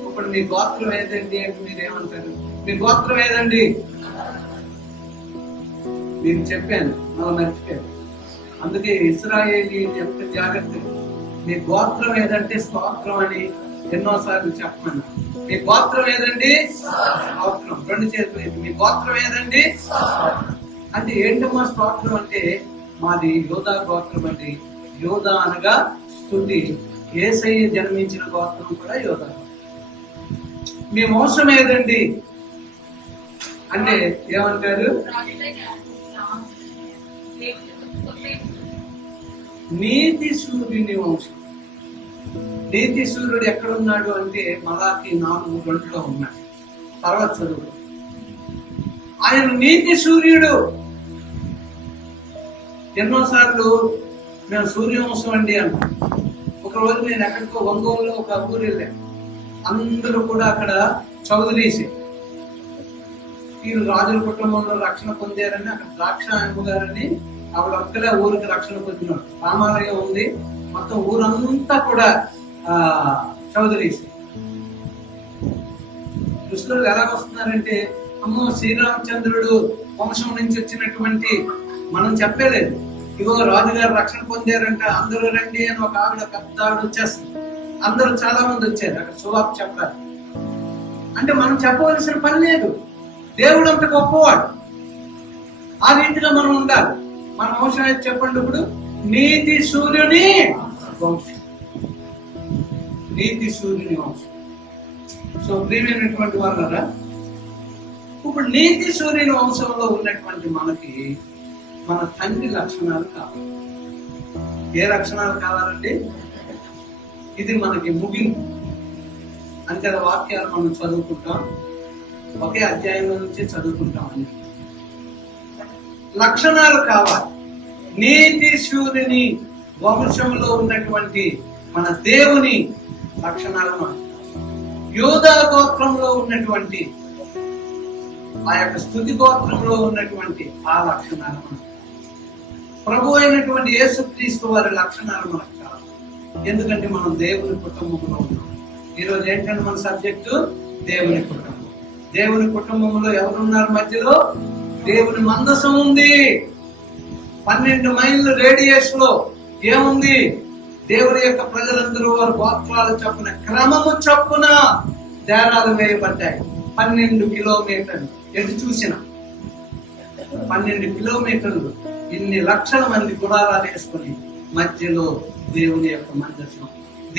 ఇప్పుడు మీ గోత్రం ఏదండి అంటే మీరేమంటారు? మీ గోత్రం ఏదండి? మీకు చెప్పాను, మనం మర్చిపోయాను. అందుకే ఇశ్రాయేలీ ఎంత జాగ్రత్త. మీ గోత్రం ఏదంటే స్తోత్రం అని ఎన్నోసార్లు చెప్పమన్నా. మీ గోత్రం ఏదండి? స్తోత్రం. రెండు చేతులు ఇది. మీ గోత్రం ఏదండి? అంటే ఏంటమ్మా స్తోత్రం అంటే? మాది యోధా గోత్రం అండి. యోధా అనగా స్తుతి. యేసయ్య జన్మించిన గోత్రం కూడా యోధా. మీ వంశం ఏదండి అంటే ఏమంటారు? నీతి సూర్యుని వంశం. నీతి సూర్యుడు ఎక్కడున్నాడు అంటే మలాకి 4:2 ఉన్నాడు. తర్వాత చదువు. ఆయన నీతి సూర్యుడు. ఎన్నోసార్లు మేము సూర్యవంశం అండి అన్నాం. ఒకరోజు నేను ఎక్కడికో ఒంగోలులో ఒక ఊరు వెళ్ళాను. అందరూ కూడా అక్కడ చౌదరీసే. వీళ్ళు రాజుల కుటుంబంలో రక్షణ పొందారని అక్కడ ద్రాక్ష అమ్మగారని ఆవిడ ఒక్కరే ఊరికి రక్షణ పొందినాడు. రామాలయం ఉంది, మొత్తం ఊరంతా కూడా చౌదరీసే. దుస్తులు ఎలా వస్తున్నారంటే, అమ్మో శ్రీరామచంద్రుడు వంశం నుంచి వచ్చినటువంటి, మనం చెప్పలేదు ఇగో రాజుగారు రక్షణ పొందారంట, అందరూ రండి అని ఒక ఆవిడ పెద్ద ఆవిడ వచ్చేస్తుంది. అందరూ చాలా మంది వచ్చారు అక్కడ సువార్త చెప్పాలి అంటే మనం చెప్పవలసిన పని లేదు. దేవుడు అంత గొప్పవాడు. ఆ రీతిగా మనం ఉండాలి. మన వంశం అయితే చెప్పండి. ఇప్పుడు నీతి సూర్యుని వంశం. నీతి సూర్యుని వంశం. సో ప్రియమైనటువంటి వాళ్ళరా, ఇప్పుడు నీతి సూర్యుని వంశంలో ఉన్నటువంటి మనకి మన తండ్రి లక్షణాలు కావాలి. ఏ లక్షణాలు కావాలండి? ఇది మనకి ముగింపు. అంతే వాక్యాలు మనం చదువుకుంటాం, ఒకే అధ్యాయంలో నుంచి చదువుకుంటాం. అని లక్షణాలు కావాలి. నీతి సూర్యుని వంశంలో ఉన్నటువంటి మన దేవుని లక్షణాలు మనకు, యోధా గోత్రంలో ఉన్నటువంటి ఆ యొక్క స్తుతి గోత్రంలో ఉన్నటువంటి ఆ లక్షణాలు మనకు, ప్రభు అయినటువంటి యేసుక్రీస్తు వారి లక్షణాలు మనకు కావాలి. ఎందుకంటే మనం దేవుని కుటుంబంలో ఉన్నాం. ఈరోజు ఏంటంటే మన సబ్జెక్టు దేవుని కుటుంబం. దేవుని కుటుంబంలో ఎవరున్నారు? మధ్యలో దేవుని మందసం ఉంది. 12 మైళ్ళు రేడియస్ లో ఏముంది? దేవుని యొక్క ప్రజలందరూ వారి గోత్రాల చొప్పున క్రమము చొప్పున డేరాలు వేయబడ్డాయి. 12 కిలోమీటర్లు. ఎటు చూసిన 12 కిలోమీటర్లు. ఇన్ని లక్షల మంది గుడారాలు వేసుకుని మధ్యలో దేవుని యొక్క మందసం.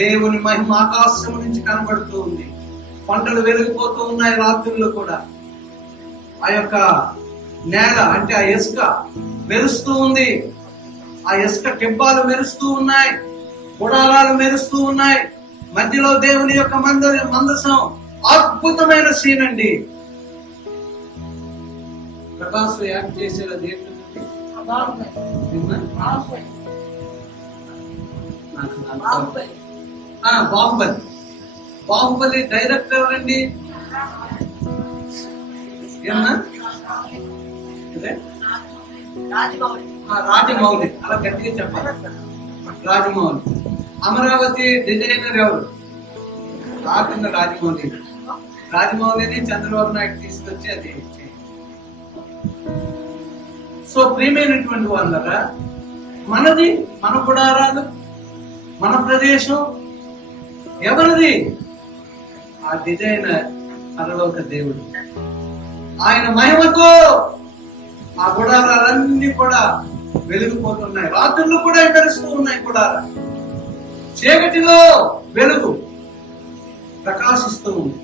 దేవుని మహిమ ఆకాశం నుంచి కనబడుతూ ఉంది. పంటలు వెలిగిపోతూ ఉన్నాయి రాత్రుల్లో కూడా. ఆ యొక్క నేల అంటే ఆ ఇసుక మెరుస్తూ ఉంది. ఆ ఇసుక కెబ్బాలు మెరుస్తూ ఉన్నాయి, గుడారాలు మెరుస్తూ ఉన్నాయి. మధ్యలో దేవుని యొక్క మందసం. అద్భుతమైన సీన్ అండి. ప్రభాస్ యాక్ట్ చేసేలా దేవుడు బాహుబలి డైరెక్టర్ ఎవరండి? ఏమన్నా రాజమౌళి. అలా గట్టిగా చెప్పాలి. రాజమౌళి. అమరావతి డిజైనర్ ఎవరు? రాకుండా రాజమౌళి. రాజమౌళిని చంద్రబాబు నాయుడు తీసుకొచ్చి అది. సో ప్రియమైనటువంటి వాళ్ళరా, మనది, మన గుడారాలు, మన ప్రదేశం ఎవరిది? ఆ డిజైనర్ పరలోక దేవుడు. ఆయన మహిమతో ఆ గుడారాలన్నీ కూడా వెలిగిపోతున్నాయి. రాత్రులు కూడా మెరుస్తూ ఉన్నాయి గుడారాలు. చీకటిలో వెలుగు ప్రకాశిస్తూ ఉంది.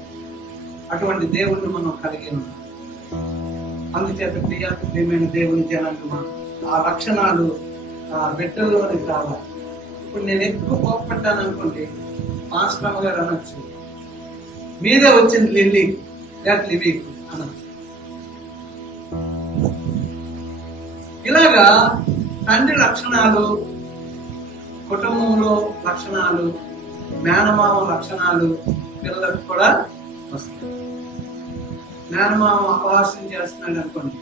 అటువంటి దేవుణ్ణి మనం కలిగి ఉన్నాం. అందుచేత ప్రియమైన దేవుని జనాలు ఆ లక్షణాలు ఆ బిడ్డల్లోనికి రావాలి. ఇప్పుడు నేను ఎక్కువ కోప్పడ్డాను అనుకోండి, మాస్టర్ గారు అనొచ్చు, మీదే వచ్చింది లిల్లీ లేక లివీ అనొచ్చు. ఇలాగా తండ్రి లక్షణాలు, కుటుంబంలో లక్షణాలు, మేనమామ లక్షణాలు పిల్లలకు కూడా వస్తాయి. మేనమామ అపహాస్యం చేస్తున్నాడు అనుకోండి,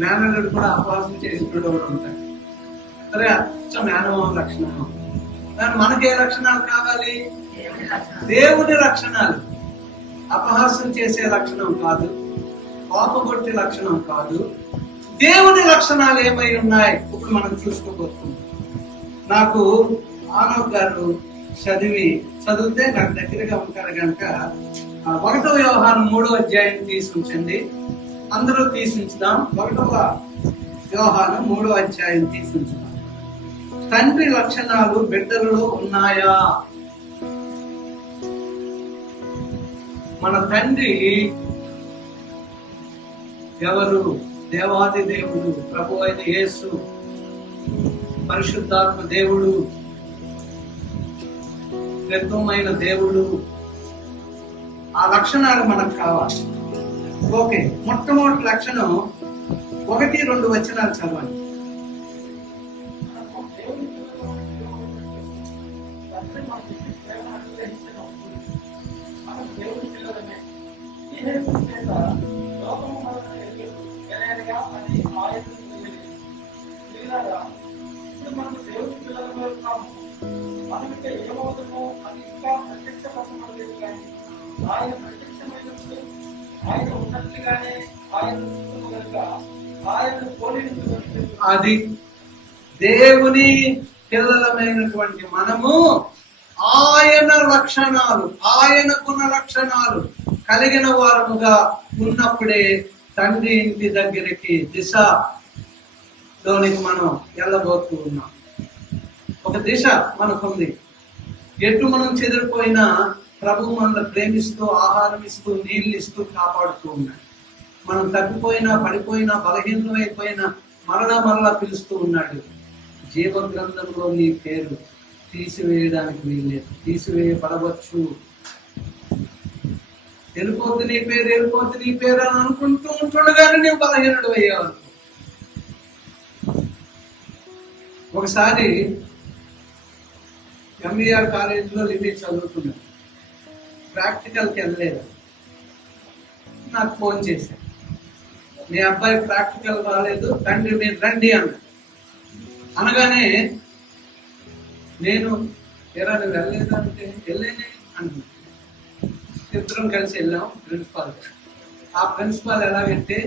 మేనల్లుడు కూడా అపహాస్యం చేసినప్పుడు కూడా ఉంటాడు. సరే, అచ్చ మేనమామ లక్షణం. కానీ మనకి ఏ లక్షణాలు కావాలి? దేవుని లక్షణాలు. అపహాస్యం చేసే లక్షణం కాదు, కోపగొట్టే లక్షణం కాదు, దేవుని లక్షణాలు ఏమై ఉన్నాయి ఇప్పుడు మనం చూసుకోబోతున్నాం. నాకు ఆనోక్ గారు చదివితే నాకు దగ్గరగా ఉంటారు కనుక 1 యోహాను 3వ అధ్యాయం తీసుంచండి. అందరూ తీసుంచుదాం. 1 యోహాను 3వ అధ్యాయం తీసుంచుదాం. తండ్రి లక్షణాలు బిడ్డలలో ఉన్నాయా? మన తండ్రి ఎవరు? దేవాది దేవుడు, ప్రభు అయిన యేసు, పరిశుద్ధాత్మ దేవుడు, త్రిత్వమైన దేవుడు. ఆ లక్షణాలు మనకు కావాలి. ఓకే, మొట్టమొదటి లక్షణం 1-2 వచనాలు చదవండి. అది దేవుని పిల్లలమైనటువంటి మనము ఆయన లక్షణాలు, ఆయన గుణ లక్షణాలు కలిగిన వారముగా ఉన్నప్పుడే తండ్రి ఇంటి దగ్గరికి దిశలోనికి మనం వెళ్ళబోతూ ఉన్నాం. ఒక దిశ మనకుంది. ఎటు మనం చెదిరిపోయినా ప్రభు మనల్ని ప్రేమిస్తూ, ఆహారం ఇస్తూ, నీళ్ళు ఇస్తూ కాపాడుతూ ఉన్నాడు. మనం తప్పిపోయినా, పడిపోయినా, బలహీనమైపోయినా మరలా పిలుస్తూ ఉన్నాడు. జీవ గ్రంథంలో నీ పేరు తీసివేయడానికి వీల్లేదు, తీసివేయబడవచ్చు. వెళ్ళిపోద్ది నీ పేరు అని అనుకుంటూ ఉంటుండగానే నువ్వు బలహీనుడు అయ్యావు. ఒకసారి ఎంబీఆర్ కాలేజీలో లిమిట్ చదువుతున్నాను. ప్రాక్టికల్కి వెళ్ళలేదు. నాకు ఫోన్ చేశాను, మీ అబ్బాయి ప్రాక్టికల్ రాలేదు, తండ్రి మీరు రండి అన్న. అనగానే నేను ఎరా నువ్వు వెళ్ళలేదు అంటే వెళ్ళేనే అన్నా. ఇద్దరం కలిసి వెళ్ళాం ప్రిన్సిపాల్. ఆ ప్రిన్సిపాల్ ఎలాగంటే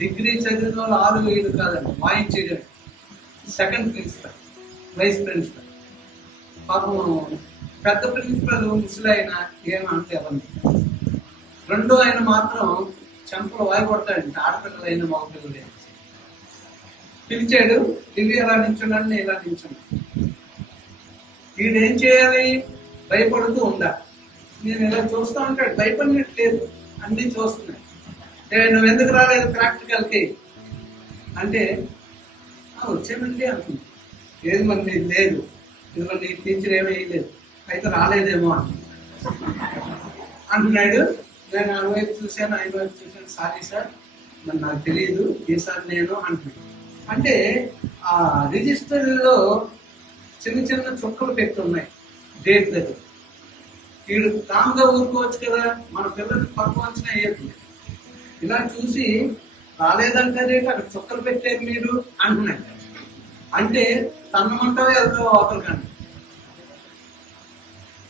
డిగ్రీ చదివిన వాళ్ళు 6-7 కాదండి, వాయించేయడం. Second principal, vice principal. పాపం పెద్ద ప్రిన్సిపల్ ముసలైన ఏమంటే ఎవరిని, రెండో ఆయన మాత్రం చెంపలు వాయి కొడతాడంటే ఆడపిల్లలైన మగపిల్లలైన. పిలిచాడు, ఇవి ఎలా నించున్నాడు, ఇలా నించున్నాడు. వీడేం చేయాలి? భయపడుతూ ఉండాలి. నేను ఇలా చూస్తూ ఉంటాడు, భయపడినట్లేదు, అన్ని చూస్తున్నాడు. నువ్వు ఎందుకు రాలేదు ప్రాక్టికల్కి అంటే వచ్చానండి అంటుంది. ఏది మరి లేదు, ఇది మరి నీ టీచర్ ఏమీ వేయలేదు, అయితే రాలేదేమో అంటున్నాడు. నేను ఆయన వైపు చూశాను, సారీ సార్ మరి నాకు తెలియదు, ఈసారి నేను అంటున్నాడు. అంటే ఆ రిజిస్టర్లో చిన్న చుక్కలు పెట్టున్నాయి డేట్ దగ్గర. వీడు కామ్గా ఊరుకోవచ్చు కదా, మన పిల్లలకి పక్కవంచిన ఏది ఇలా చూసి రాలేదంటే అక్కడ చుక్కలు పెట్టారు మీరు అంటున్నాడు. అంటే తన్నమంటావో వెళ్తావో అవతలు కానీ.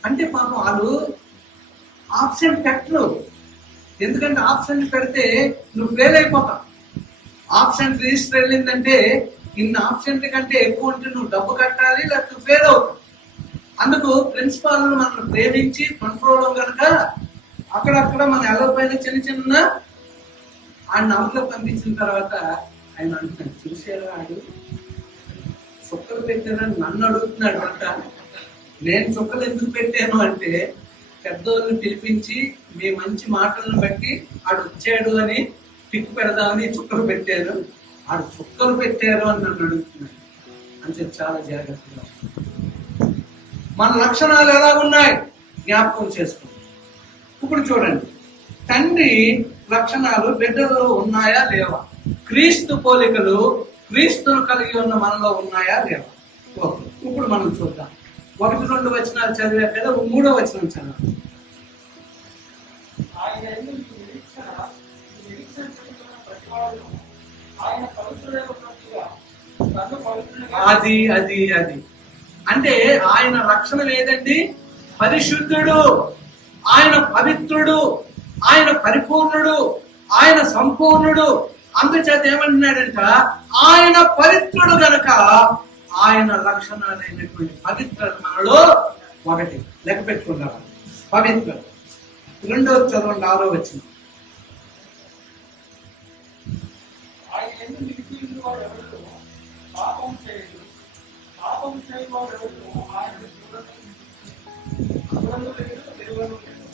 అంటే పాపం వాళ్ళు ఆప్షన్ పెట్టరు. ఎందుకంటే ఆప్షన్ పెడితే నువ్వు ఫెయిల్ అయిపోతావు. ఆప్షన్ రిజిస్టర్ వెళ్ళిందంటే ఇన్ని ఆప్షన్ల కంటే ఎక్కువ ఉంటే నువ్వు డబ్బు కట్టాలి, లేకపోతే ఫెయిల్ అవుతావు. అందుకు ప్రిన్సిపాల్ మనం ప్రేమించి కంట్రోల్ కనుక అక్కడక్కడ మన ఎల్లపైన చిన్న ఆయన నమ్మకం పంపించిన తర్వాత ఆయన అంటున్నాడు, చూసారా ఆడు చుక్కలు పెట్టారని నన్ను అడుగుతున్నాడు అంట. నేను చుక్కలు ఎందుకు పెట్టాను అంటే పెద్దోళ్ళని పిలిపించి మీ మంచి మాటలను బట్టి ఆడు వచ్చాడు అని టిక్ పెడదామని చుక్కలు పెట్టాను. ఆడు చుక్కలు పెట్టారు అని నన్ను అడుగుతున్నాడు. అంటే చాలా జాగ్రత్తగా మన లక్షణాలు ఎలా ఉన్నాయి జ్ఞాపకం చేసుకోండి. ఇప్పుడు చూడండి, తండ్రి లక్షణాలు బిడ్డలలో ఉన్నాయా లేవా? క్రీస్తు పోలికలు క్రీస్తును కలిగి ఉన్న మనలో ఉన్నాయా లేవా? ఓకే, ఇప్పుడు మనం చూద్దాం. 1-2 వచనాలు చదివా కదా, 3వ వచనం చదవాలి. ఆయన ఎందుకు నిరీక్షణ అది అది అది అంటే ఆయన లక్షణం ఏదండి? పరిశుద్ధుడు, ఆయన పవిత్రుడు, ఆయన పరిపూర్ణుడు, ఆయన సంపూర్ణుడు. అందుచేత ఏమంటున్నాడంట, ఆయన పవిత్రుడు గనక ఆయన లక్షణాలైనటువంటి పవిత్రత మనలో ఒకటి లెక్క పెట్టుకున్నారు. పవిత్రత. 2వ చదవండి, 6వ వచనం.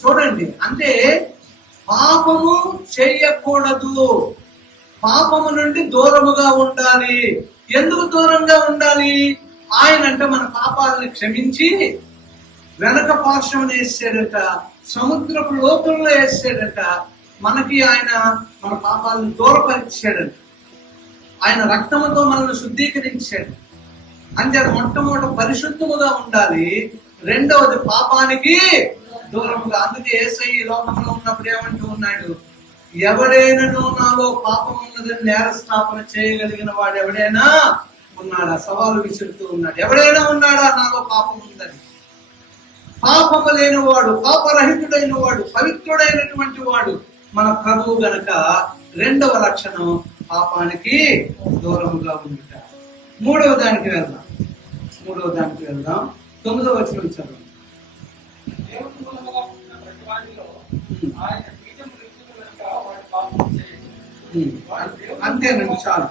చూడండి, అంటే పాపము చేయకూడదు, పాపము నుండి దూరముగా ఉండాలి. ఎందుకు దూరంగా ఉండాలి? ఆయన అంటే మన పాపాలను క్షమించి వెనక పార్శ్వం వేసాడట, సముద్రపు లోతుల్లో వేసాడట. మనకి ఆయన మన పాపాలను దూరపరిచాడట, ఆయన రక్తముతో మనల్ని శుద్ధీకరించాడు. అంటే మొట్టమొదటి పరిశుద్ధముగా ఉండాలి, రెండవది పాపానికి దూరముగా. అందుకే యేసయ్య ఈ లోకంలో ఉన్నప్పుడు ఏమంటూ ఉన్నాడు, ఎవడైనాను నాలో పాపం ఉన్నదని నేరస్థాపన చేయగలిగిన వాడు ఎవడైనా ఉన్నాడా? సవాలు విసురుతూ ఉన్నాడు. ఎవడైనా ఉన్నాడా నాలో పాపం ఉందని? పాపము లేనివాడు, పాపరహితుడైన వాడు, పవిత్రుడైనటువంటి వాడు మన ప్రభువు గనక రెండవ లక్షణం పాపానికి దూరముగా ఉండుట. మూడవ దానికి వెళ్దాం. 9వ వచనం చదువు. అంతేనండి, చాలు.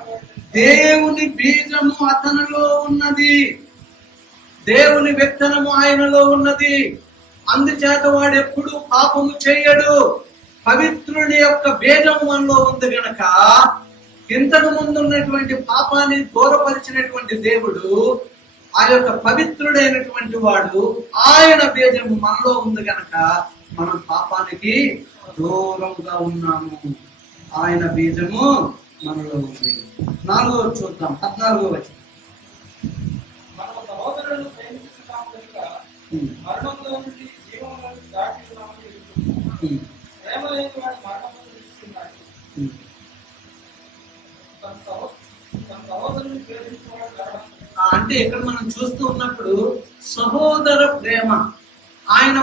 దేవుని బీజము అతనిలో ఉన్నది, దేవుని విత్తనము ఆయనలో ఉన్నది. అందుచేత వాడు ఎప్పుడు పాపము చేయడు. పవిత్రుని యొక్క బీజము మనలో ఉంది గనక ఇంతకు ముందు ఉన్నటువంటి పాపాన్ని దూరపరిచినటువంటి దేవుడు, ఆ యొక్క పవిత్రుడైనటువంటి వాడు, ఆయన బీజము మనలో ఉంది గనక మనం పాపానికి దూరంగా ఉన్నాము. ఆయన బీజము మనలో ఉంది. 4వ చూద్దాం, 14వ వచనం. అంటే ఇక్కడ మనం చూస్తూ ఉన్నప్పుడు సహోదర ప్రేమ, ఆయన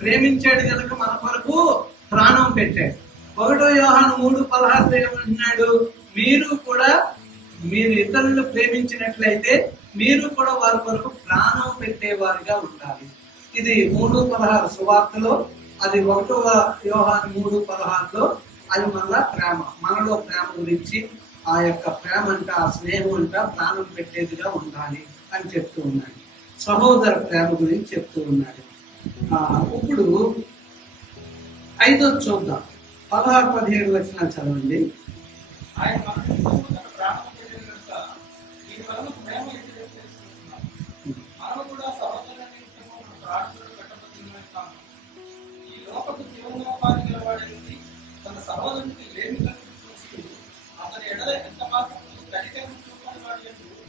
ప్రేమించాడు కనుక మన కొరకు ప్రాణం పెట్టాడు. 1 యోహాను 3:16 ఏమంటున్నాడు, మీరు ఇతరులను ప్రేమించినట్లయితే మీరు కూడా వారి కొరకు ప్రాణం పెట్టేవారిగా ఉండాలి. ఇది 3:16 సువార్తలో, అది 1 యోహాను 3:16లో. అది ప్రేమ, మనలో ప్రేమ గురించి, ఆ యొక్క ప్రేమ అంట, ఆ స్నేహం అంట ప్రాణం పెట్టేదిగా ఉండాలి అని చెప్తూ ఉన్నాడు. సహోదర ప్రేమ గురించి చెప్తూ ఉన్నాడు. ఇప్పుడు 5వ చూద్దాం, 16-17 వచనాలు చదవండి.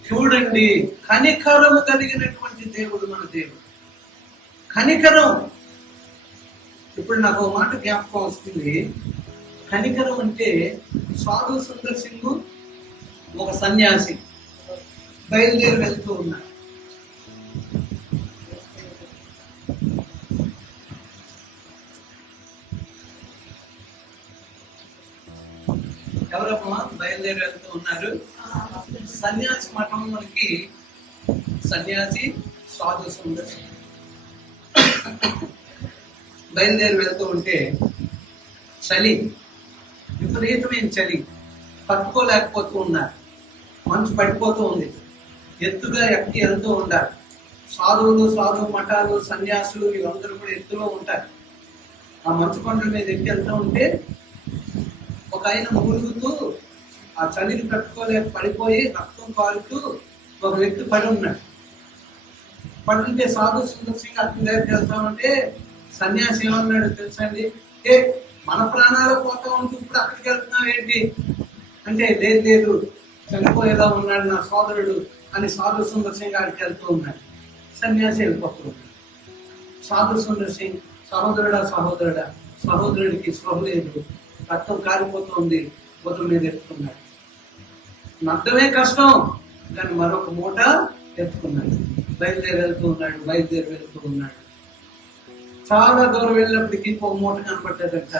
చూడండి, కనికరము కలిగినటువంటి దేవుడు మన దేవుడు. కనికరం. ఇప్పుడు నాకు ఒక మాట జ్ఞాపకం వస్తుంది. కనికరం అంటే సాధు సుందర్ సింగ్ ఒక సన్యాసి బయలుదేరి వెళ్తూ ఉన్నారు. ఎవరమ్మా బయలుదేరి వెళ్తూ ఉన్నారు? సన్యాసి మఠంలోకి సన్యాసి సాధు సుందర్ బయలుదేరి వెళ్తూ ఉంటే చలి, విపరీతమైన చలి, తట్టుకోలేకపోతూ ఉన్నారు. మంచు పడిపోతూ ఉంది, ఎత్తుగా ఎక్కి వెళ్తూ ఉంటారు. సాధు మఠాలు, సన్యాసులు ఇవందరూ కూడా ఎత్తులో ఉంటారు. ఆ మంచు కొండల మీద ఎక్కి వెళ్తూ ఉంటే ఒక ఆయన మురుగుతూ ఆ చలిని తట్టుకోలేక పడిపోయి రక్తం కారుతూ ఒక వ్యక్తి పడి ఉన్నాడు. పడుంటే సాధు సుందర్ సింగ్ అతని దగ్గరికి వెళ్తామంటే సన్యాసి ఏమన్నాడు తెలుసండి, మన ప్రాణాలు పోతా ఉంటూ ఇప్పుడు అక్కడికి వెళ్తున్నావు ఏంటి అంటే, లేదు చనిపోయేలా ఉన్నాడు నా సోదరుడు అని సాధు సుందర్ సింగ్ గారికి వెళ్తూ ఉన్నాడు. సన్యాసి వెళ్ళిపోతూ ఉన్నాడు. సాధు సుందర్ సింగ్ సహోదరుడికి స్పృహ లేదు, రక్తం కారిపోతుంది, బొద్దు మీద ఎత్తుకున్నాడు. నడ్డమే కష్టం, కానీ మరొక మూట ఎత్తుకున్నాడు. బయలుదేరి వెళ్తూ ఉన్నాడు. చాలా దూరం వెళ్ళినప్పటికీ ఇంకొక మూట కనపడ్డదంట.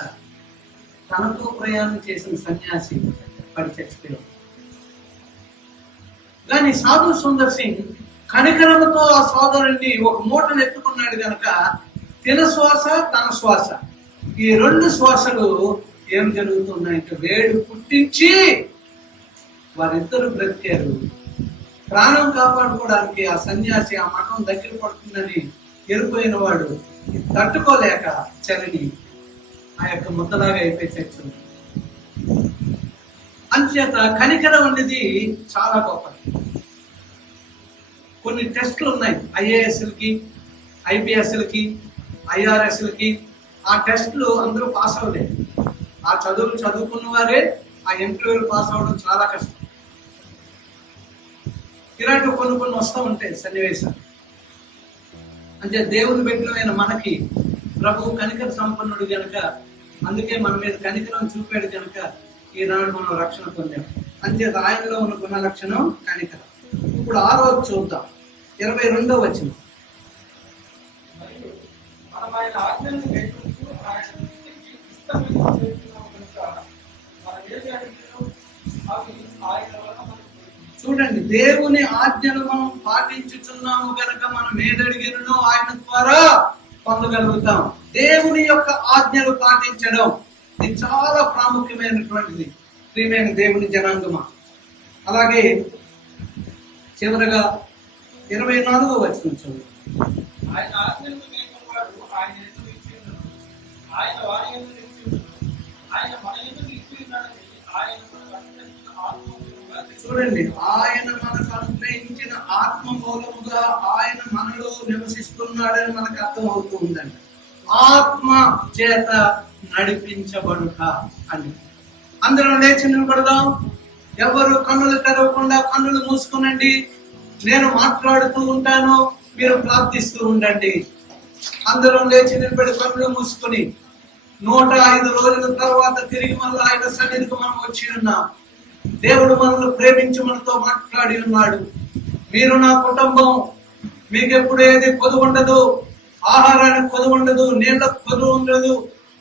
తనతో ప్రయాణం చేసిన సన్యాసి పడి చచ్చిపోయాడు. కానీ సాధు సుందర్ సింగ్ కనికరంతో ఆ సోదరుణ్ణి ఒక మూటను ఎత్తుకున్నాడు గనక తిన శ్వాస తన శ్వాస, ఈ రెండు శ్వాసలు ఏం జరుగుతున్నాయంటే వేడు పుట్టించి వారిద్దరు బ్రతికారు. ప్రాణం కాపాడుకోవడానికి ఆ సన్యాసి ఆ మఠం దగ్గర పడుతుందని ఎరిపోయిన వాడు తట్టుకోలేక చలిని ఆ యొక్క ముద్దలాగా అయిపోయి చచ్చింది. అంచేత కనికరం అనేది చాలా గొప్పది. కొన్ని టెస్టులు ఉన్నాయి, ఐఏఎస్లకి, ఐపీఎస్లకి, ఐఆర్ఎస్లకి. ఆ టెస్టులు అందరూ పాస్ అవ్వలేదు. ఆ చదువులు చదువుకున్న వారే ఆ ఇంటర్వ్యూలు పాస్ అవ్వడం చాలా కష్టం. ఇలాంటి కొన్ని వస్తూ ఉంటాయి సన్నివేశాలు. అంటే దేవుని బిడ్డలమైన మనకి ప్రభువు కనికర సంపన్నుడు గనక, అందుకే మన మీద కనికరం చూపాడు కనుక ఈనాడు మనం రక్షణ పొందాం. అంచేత ఆయనలో ఉన్న గుణ లక్షణం కనికరం. ఇప్పుడు 6వ చూద్దాం, 22వ వచనం. చూడండి, దేవుని ఆజ్ఞలు మనం పాటించుచున్నాము గనక మనం ఏదడిగినో ఆయన ద్వారా పొందగలుగుతాం. దేవుని యొక్క ఆజ్ఞలు పాటించడం ఇది చాలా ప్రాముఖ్యమైనటువంటిది ప్రియమైన దేవుని జనాంగమా. అలాగే చివరగా 24వ వచనం చూడండి. ఆయన ఆజ్ఞలను మేలుకొనువాడు ఆయన యందు నిలిచి ఉన్నాడు. ఆయన వారి యందు నిలిచి ఉన్నాడు. ఆయన మన యందు నిలిచి ఉన్నాడని ఆయన మనకు అనుగ్రహించిన ఆత్మ మూలముగా చూడండి, ఆయన మనకు అనుగ్రహించిన ఆత్మ మూలముగా ఆయన మనలో నివసిస్తున్నాడని మనకు అర్థం అవుతూ ఉందండి. ఆత్మ చేత నడిపించబడుట అని. అందరం లేచి నిలబడదాం. ఎవరు కన్నులు తెరవకుండా కన్నులు మూసుకునండి. నేను మాట్లాడుతూ ఉంటాను, మీరు ప్రార్థిస్తూ ఉండండి. అందరం లేచి నిలబడి కన్నులు మూసుకుని 105 రోజుల తర్వాత తిరిగి మళ్ళీ ఆయన సన్నిధికి మనం వచ్చి ఉన్నాం. దేవుడు మనల్ని ప్రేమించి మనతో మాట్లాడి ఉన్నాడు. మీరు నా కుటుంబం, మీకు ఎప్పుడు ఏది కొదువు ఉండదు, ఆహారానికి కొదువు ఉండదు, నీళ్ళకు కొదువు ఉండదు,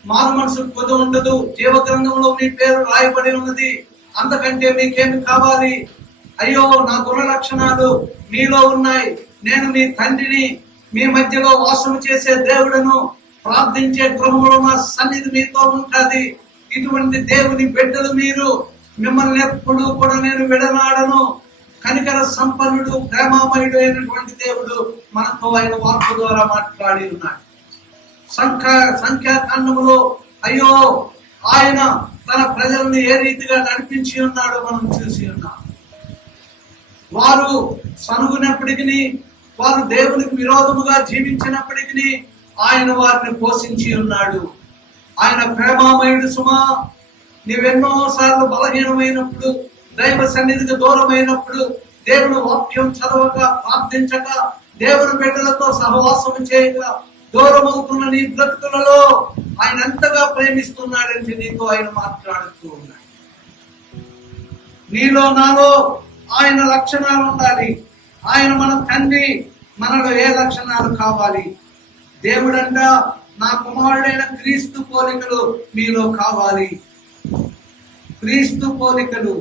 మారు మనసుకు కొదువు ఉండదు, జీవగ్రంథంలో మీ పేరు రాయబడి ఉన్నది. అంతకంటే మీకేమి కావాలి? అయ్యో, నా గుణ లక్షణాలు మీలో ఉన్నాయి, నేను మీ తండ్రిని, మీ మధ్యలో వాసన చేసే దేవుడను, ప్రార్థించే గృహంలో నా సన్నిధి మీతో ఉంటది. ఇటువంటి దేవుని బిడ్డలు మీరు, మిమ్మల్ని ఎప్పుడు కూడా నేను విడనాడను. కనికర సంపన్నుడు, ప్రేమామయుడు అయినటువంటి దేవుడు మనతో ఆయన వాక్కు ద్వారా మాట్లాడి ఉన్నాడు. సంఖ్యాకాండములో అయ్యో ఆయన తన ప్రజల్ని ఏ రీతిగా నడిపించి ఉన్నాడో మనం చూసి ఉన్నాం. వారు సనుగునప్పటికీ, వారు దేవునికి విరోధముగా జీవించినప్పటికీ ఆయన వారిని పోషించి ఉన్నాడు. ఆయన ప్రేమామయుడు సుమా. నీవెన్నో సార్లు బలహీనమైనప్పుడు, దైవ సన్నిధికి దూరమైనప్పుడు, దేవుని వాక్యం చదవక, ప్రార్థించక, దేవుని బిడ్డలతో సహవాసం చేయక దూరమవుతున్న నీ బ్రతుకులలో ఆయన ఎంతగా ప్రేమిస్తున్నాడంటే నీతో ఆయన మాట్లాడుతూ ఉన్నాడు. నీలో నాలో ఆయన లక్షణాలు ఉండాలి. ఆయన మన తండ్రి, మనలో ఏ లక్షణాలు కావాలి? దేవుడంట, నా కుమారుడైన క్రీస్తు పోలికలు మీలో కావాలి. క్రీస్తు పోలికలు,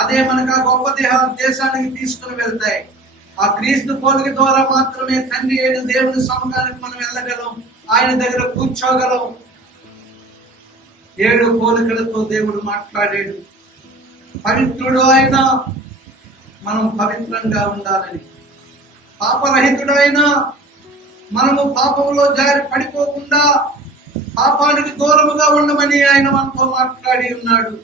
అదే మనకు ఆ గొప్ప దేశానికి తీసుకుని వెళ్తాయి. ఆ క్రీస్తు పోలిక ద్వారా మాత్రమే తండ్రి అయిన దేవుని సముఖానికి మనం వెళ్ళగలం, ఆయన దగ్గర కూర్చోగలం. 7 పోలికలతో దేవుడు మాట్లాడాడు. పవిత్రుడు ఆయన, మనం పవిత్రంగా ఉండాలని. పాపరహితుడు ఆయన, మనము పాపంలో జారి పడిపోకుండా పాపానికి దూరముగా ఉండమని ఆయన మనతో మాట్లాడి ఉన్నాడు.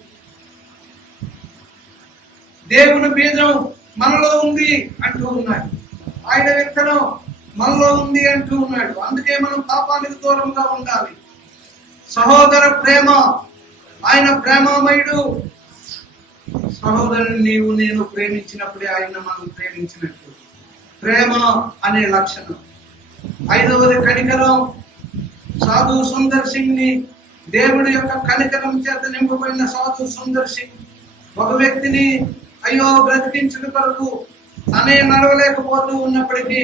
దేవుని బీజం మనలో ఉంది అంటూ ఉన్నాడు. ఆయన విత్తనం మనలో ఉంది అంటూ ఉన్నాడు. అందుకే మనం పాపానికి దూరంగా ఉండాలి. సహోదర ప్రేమ, ఆయన ప్రేమామయుడు. సహోదరుని నీవు నేను ప్రేమించినప్పుడే ఆయన మనం ప్రేమించినట్టు. ప్రేమ అనే లక్షణం. 5వది కనికరం. సాధు సుందర్ సింగ్ ని దేవుడి యొక్క కనికరం చేత నింపబడిన సాధు సుందర్ సింగ్ ఒక వ్యక్తిని అయ్యో బ్రతికించుట కొరకు తనే నడవలేకపోతూ ఉన్నప్పటికీ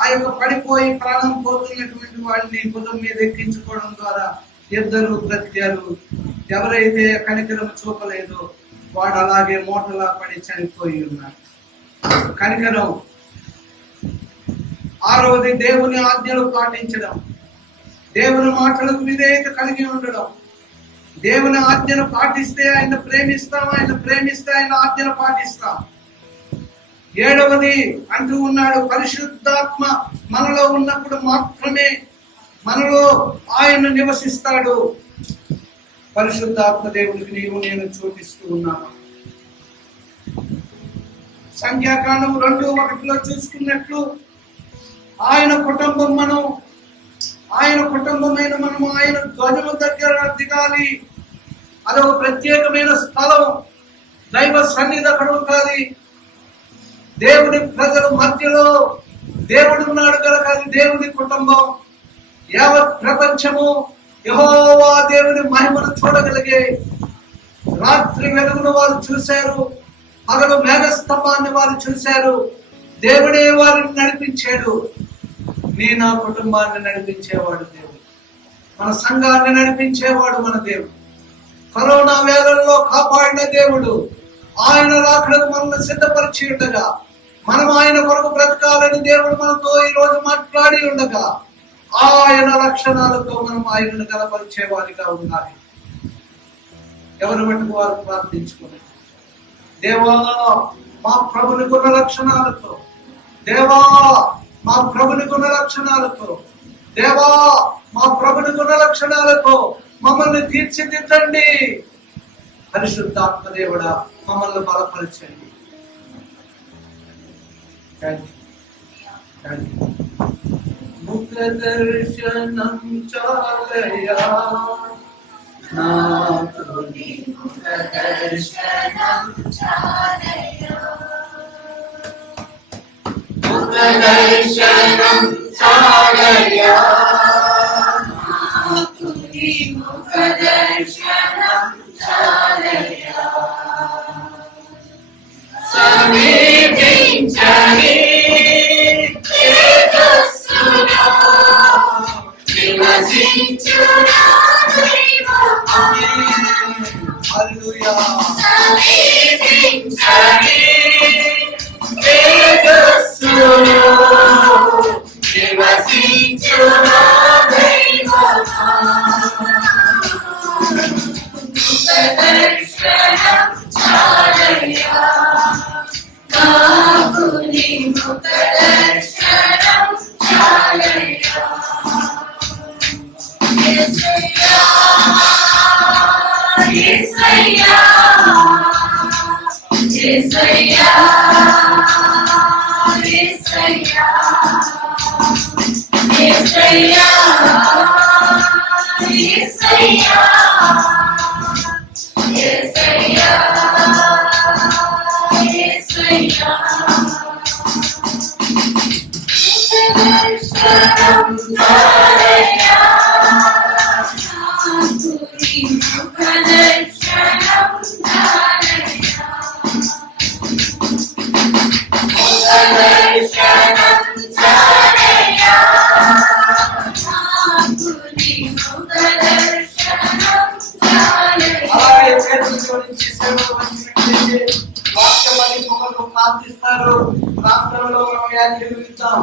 ఆ యొక్క పడిపోయి ప్రాణం పోతున్నటువంటి వాడిని భుజం మీద ఎక్కించుకోవడం ద్వారా ఇద్దరు బ్రతికారు. ఎవరైతే కనికరం చూపలేదో వాడు అలాగే మూటలా పడి చనిపోయి ఉన్నాడు. కనికరం ఆరవది దేవుని ఆజ్ఞలు పాటించడం, దేవుని మాటలకు విధేయత కలిగి ఉండడం. దేవుని ఆజ్ఞను పాటిస్తే ఆయన ప్రేమిస్తాం, ఆయన ప్రేమిస్తే ఆయన ఆజ్ఞను పాటిస్తాం. ఏడవది అంటూ ఉన్నాడు, పరిశుద్ధాత్మ మనలో ఉన్నప్పుడు మాత్రమే మనలో ఆయన నివసిస్తాడు. పరిశుద్ధాత్మ దేవుడికి నీవు నేను చూపిస్తూ ఉన్నాను. సంఖ్యాకాండం 2:1 చూసుకున్నట్లు ఆయన కుటుంబమైన మనము ఆయన ధ్వజము దగ్గర దిగాలి. అదొక ప్రత్యేకమైన స్థలం, దైవ సన్నిధి అక్కడ ఉండాలి. దేవుని ప్రజల మధ్యలో దేవుడు ఉన్నాడు కనుక అది దేవుని కుటుంబం. యావత్ ప్రపంచము యెహోవా దేవుని మహిమను చూడగలిగే. రాత్రి వెలుగును వారు చూశారు, పగలు మేఘస్తంభాన్ని వారు చూశారు. దేవుడే వారిని నడిపించాడు. నా కుటుంబాన్ని నడిపించేవాడు దేవుడు, మన సంఘాన్ని నడిపించేవాడు మన దేవుడు. కరోనా వేళల్లో కాపాడిన దేవుడు, ఆయన రాకడకు మనల్ని సిద్ధపరిచి ఉండగా మనం ఆయన కొరకు బ్రతకాలని దేవుడు మనతో ఈ రోజు మాట్లాడి ఉండగా ఆయన లక్షణాలతో మనం ఆయనను కనపరిచే వారిగా ఉండాలి. ఎవరి మటుకు వారు ప్రార్థించుకుని, దేవా మా ప్రభుని గుణ లక్షణాలతో, దేవా మా ప్రభుని గుణ లక్షణాలతో, దేవా మా ప్రభుని గుణ లక్షణాలతో మమ్మల్ని తీర్చిదిద్దండి. పరిశుద్ధాత్మ దేవుడా మమ్మల్ని బలపరచండి. ముఖ దర్శనం చాలయా నాకు నీ ముఖ దర్శనం చాలయా, ముఖ దర్శనం చాలయా నాకు నీ ముఖ దర్శనం చాలయా. సమీపించని తేజస్సులో నివసించునా దైవమా. హల్లెలూయా. సమీపించని తేజస్సులో నివసించునా దైవమా. ముఖ దర్శనం చాలయా నాకు నీ ముఖ దర్శనం చాలయా. యేసయ్యా యేసయ్యా యేసయ్యా యేసయ్యా యేసయ్యా యేసయ్యా యేసయ్యా యేసయ్యా. దర్శనం చాలయా నాకు నీ ముఖ దర్శనం చాలయా. ముఖ దర్శనం చాలయా నాకు నీ ముఖ దర్శనం చాలయా. అలాగే చేతులు జోడించి సేవలు వాక్యమని పొగలు ప్రార్థిస్తారు. ప్రార్థనలో మనం యాజ్ఞలు ఇద్దాం.